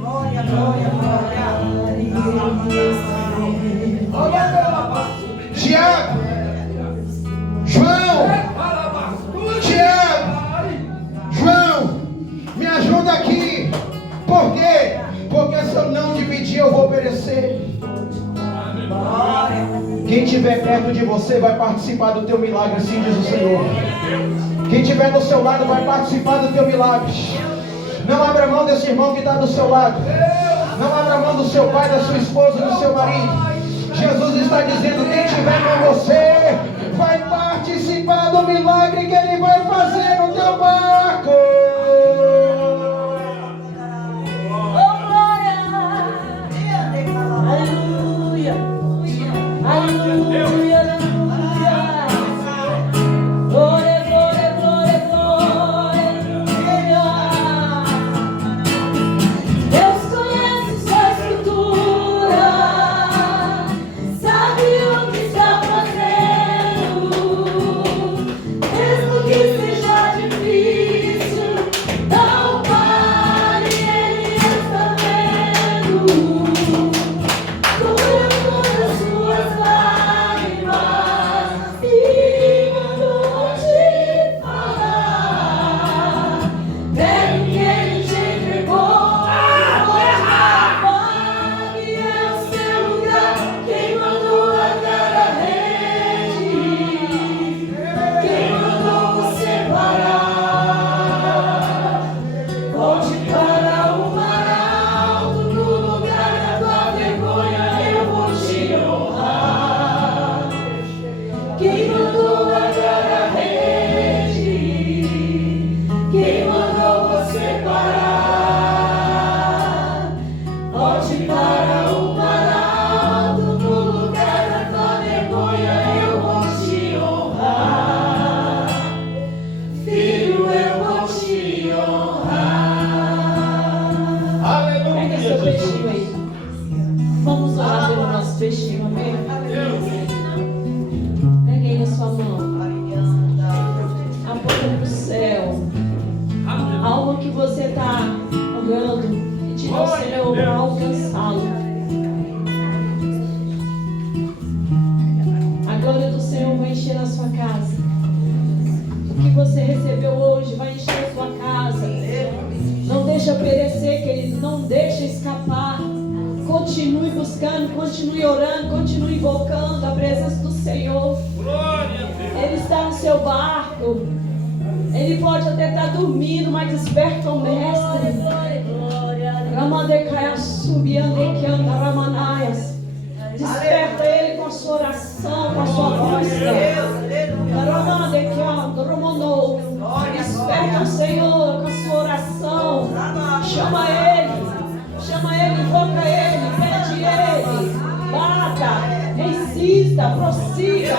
Glória, glória, glória. Tiago, João, me ajuda aqui. Por quê? Porque se eu não dividir, eu vou perecer. Quem estiver perto de você vai participar do teu milagre, assim diz o Senhor. Quem estiver do seu lado vai participar do teu milagre. Não abra mão desse irmão que está do seu lado. Não abra mão do seu pai, da sua esposa, do seu marido. Jesus está dizendo: quem estiver com você vai participar do milagre que Ele vai fazer no teu barco. Aleluia. Aleluia. Aleluia. Glória, glória, glória, glória. Deus conhece sua escritura, sabe o que está fazendo. Mesmo que seja difícil, não pare, Ele está vendo. Cura todas as suas lágrimas e mandou te falar. Pega o que Ele te entregou, pague é o seu lugar. Quem mandou largar a rede? Quem mandou você parar? Volte para o mar alto, no lugar da tua vergonha eu vou te honrar. Quem mandou largar a rede? Quem mandou você parar? Volte para o mar alto, no lugar da tua vergonha eu vou te honrar. Filho, eu vou te honrar. Pega seu peixinho aí. Vamos orar pelo nosso peixinho, amém? Pega aí na sua mão. Aponta para o céu. Algo que você está orando, pedindo ao Senhor para alcançá-lo. A glória do Senhor vai encher a sua casa. O que você recebeu hoje vai encher a sua casa. Não deixa perecer, querido. Não deixa escapar. Continue buscando, continue orando, continue invocando a presença do Senhor. Ele está no seu barco. Ele pode até estar dormindo, mas desperta o mestre. Ramandecaia subiando que anda ramanaias. Desperta ele com a sua oração, com a sua busca. Desperta o Senhor com a sua oração. Chama ele, invoca ele, pede ele, bata, insista, prossiga.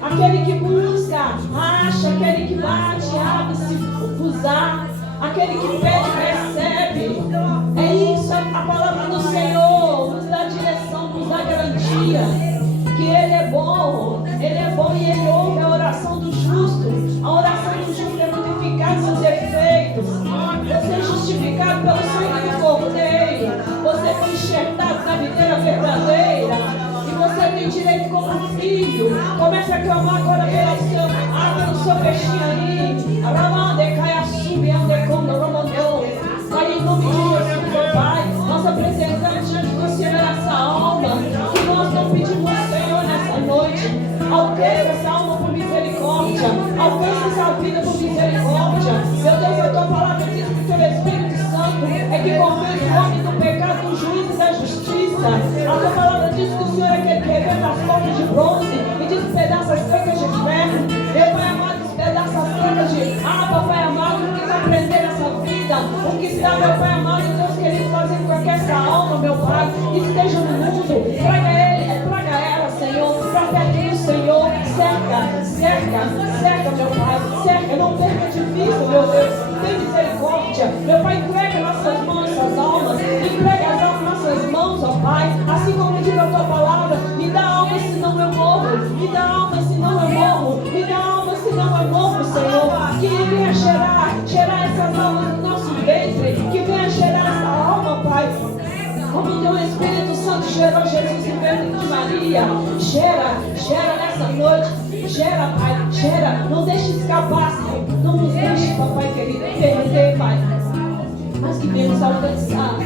Aquele que busca, acha, aquele que bate, abre, se usar. Aquele que pede, recebe. É isso, a palavra do Senhor nos dá direção, nos dá garantia. Que Ele é bom e Ele ouve a oração do justo. A oração do justo é muito eficaz nos efeitos. Você é justificado pelo sangue do Cordeiro. Você foi enxertado na videira verdadeira. E você tem direito como filho. Comece a clamar agora pelo seu peixinho aí. Ramande caia sube, ande com o romandão. Pai, em nome de Jesus, meu Pai, nós apresentamos diante do Senhor essa alma, que nós não pedimos ao Senhor nessa noite. Alcança essa alma por misericórdia, alcança essa vida por misericórdia. Meu Deus, a tua palavra diz que o teu Espírito Santo é que convence o homem do pecado, do juízo e da justiça. A tua palavra diz que o Senhor é aquele que reventa as portas de bronze e despedaça as trancas de ferro. Meu Pai amado, despedaça as trancas de Papai amado, o que está prendendo essa vida, o que está, meu Pai amado, Deus querido, fazendo com que essa alma, meu Pai, esteja no mundo. Traga ele, traga ela, Senhor, para perto do Senhor. Cerca, meu Pai, cerca, não perca de vista, meu Deus, tem misericórdia. Meu Pai, entrega nossas mãos, essas almas, entrega as almas nas nossas mãos, ó Pai, assim como diz a tua palavra, me dá alma, senão eu morro, me dá alma, senão eu morro, me dá alma, senão eu morro, Senhor, que venha cheirar essas almas no nosso ventre, que venha cheirar essa alma, Pai, como o teu Espírito Santo cheirou Jesus no ventre de Maria. Cheira nessa noite, cheira, Pai, cheira, não deixe escapar, Senhor, não nos deixe, Papai querido, perder, Pai, mas que venhamos alcançar, que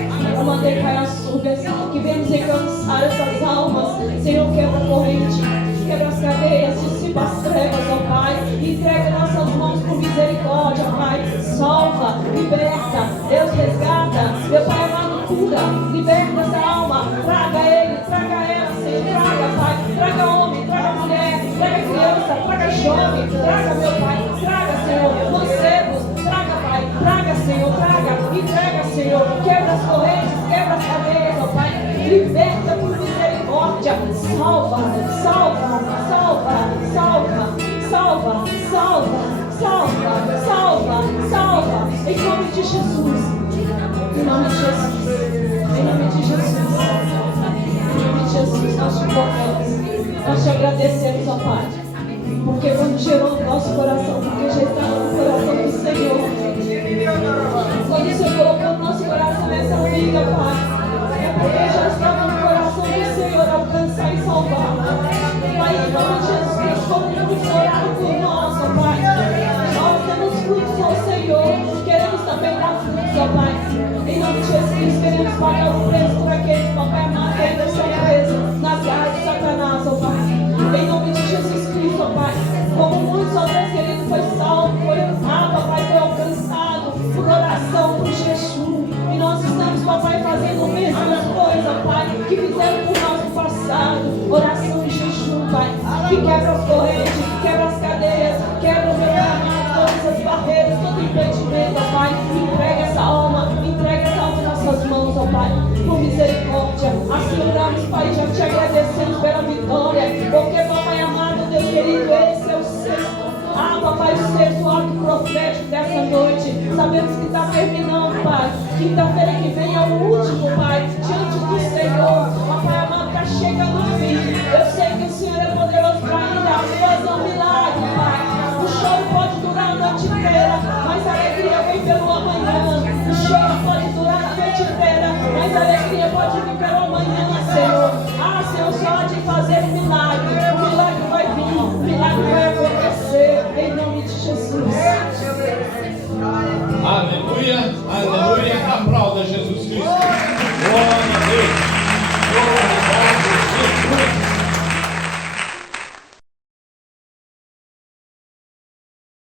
venhamos alcançar essas almas, Senhor, quebra a corrente, quebra as cadeias, dissipa as trevas, ó Pai, entrega nossas mãos por misericórdia, Pai, salva, liberta, Deus resgata, meu Pai amado, cura, liberta essa alma, traga ele, traga ela, Senhor, traga, Pai, traga homem, traga mulher, traga criança, traga jovem, traga, meu Pai, traga, Senhor, mancebos, traga, Pai, traga, Senhor, traga, entrega, Senhor, quebra as correntes, quebra as cadeias, ó Pai, liberta por misericórdia, salva, em nome de Jesus, em nome de Jesus, em nome de Jesus, em nome de Jesus, nós te invocamos, nós te agradecemos, ó Pai, porque quando gerou no nosso coração, porque já está no coração do Senhor, quando o Senhor colocou no nosso coração essa vida, Pai, é porque já estava no coração do Senhor alcançar e salvar. Pai, em nome de Jesus, como temos orado por nós, ó Pai, nós temos frutos ao Senhor, queremos também dar frutos, ó Pai. Em nome de Jesus, queremos pagar o preço por aqueles, Papai amado, que ainda estão presos nas garras de Satanás, ó Pai. Em nome de Jesus Cristo, ó Pai, como muitos, ó Deus querido, foi salvo, Papai, foi alcançado por oração, por jejum. E nós estamos, Papai, fazendo a mesma coisa, Pai, que fizeram por nós no passado. Oração e jejum, Pai, que quebra as correntes, que quebra as cadeias, quebra o meu amado, todas as barreiras, todo impedimento, ó Pai. Entrega essa alma em nossas mãos, ó Pai, por misericórdia. Assim oramos, Pai, já te agradecemos pela vitória, porque, Papai amado, Deus querido, esse é o sexto. Papai, o sexto ato profético dessa noite. Sabemos que está terminando, Pai. Quinta-feira que vem é o último, Pai, diante do Senhor. Papai amado, está chegando o fim. Eu sei que o Senhor é poderoso para ainda fazer um milagre, Pai. O choro pode durar a noite inteira, mas a alegria vem pelo amanhã. O choro pode durar a noite inteira, mas a alegria pode vir pelo amanhã, Senhor. Senhor, só há de fazer um milagre. O milagre vai vir, o milagre vai acontecer, em nome de Jesus. Aleluia, aleluia. Aplauda Jesus Cristo.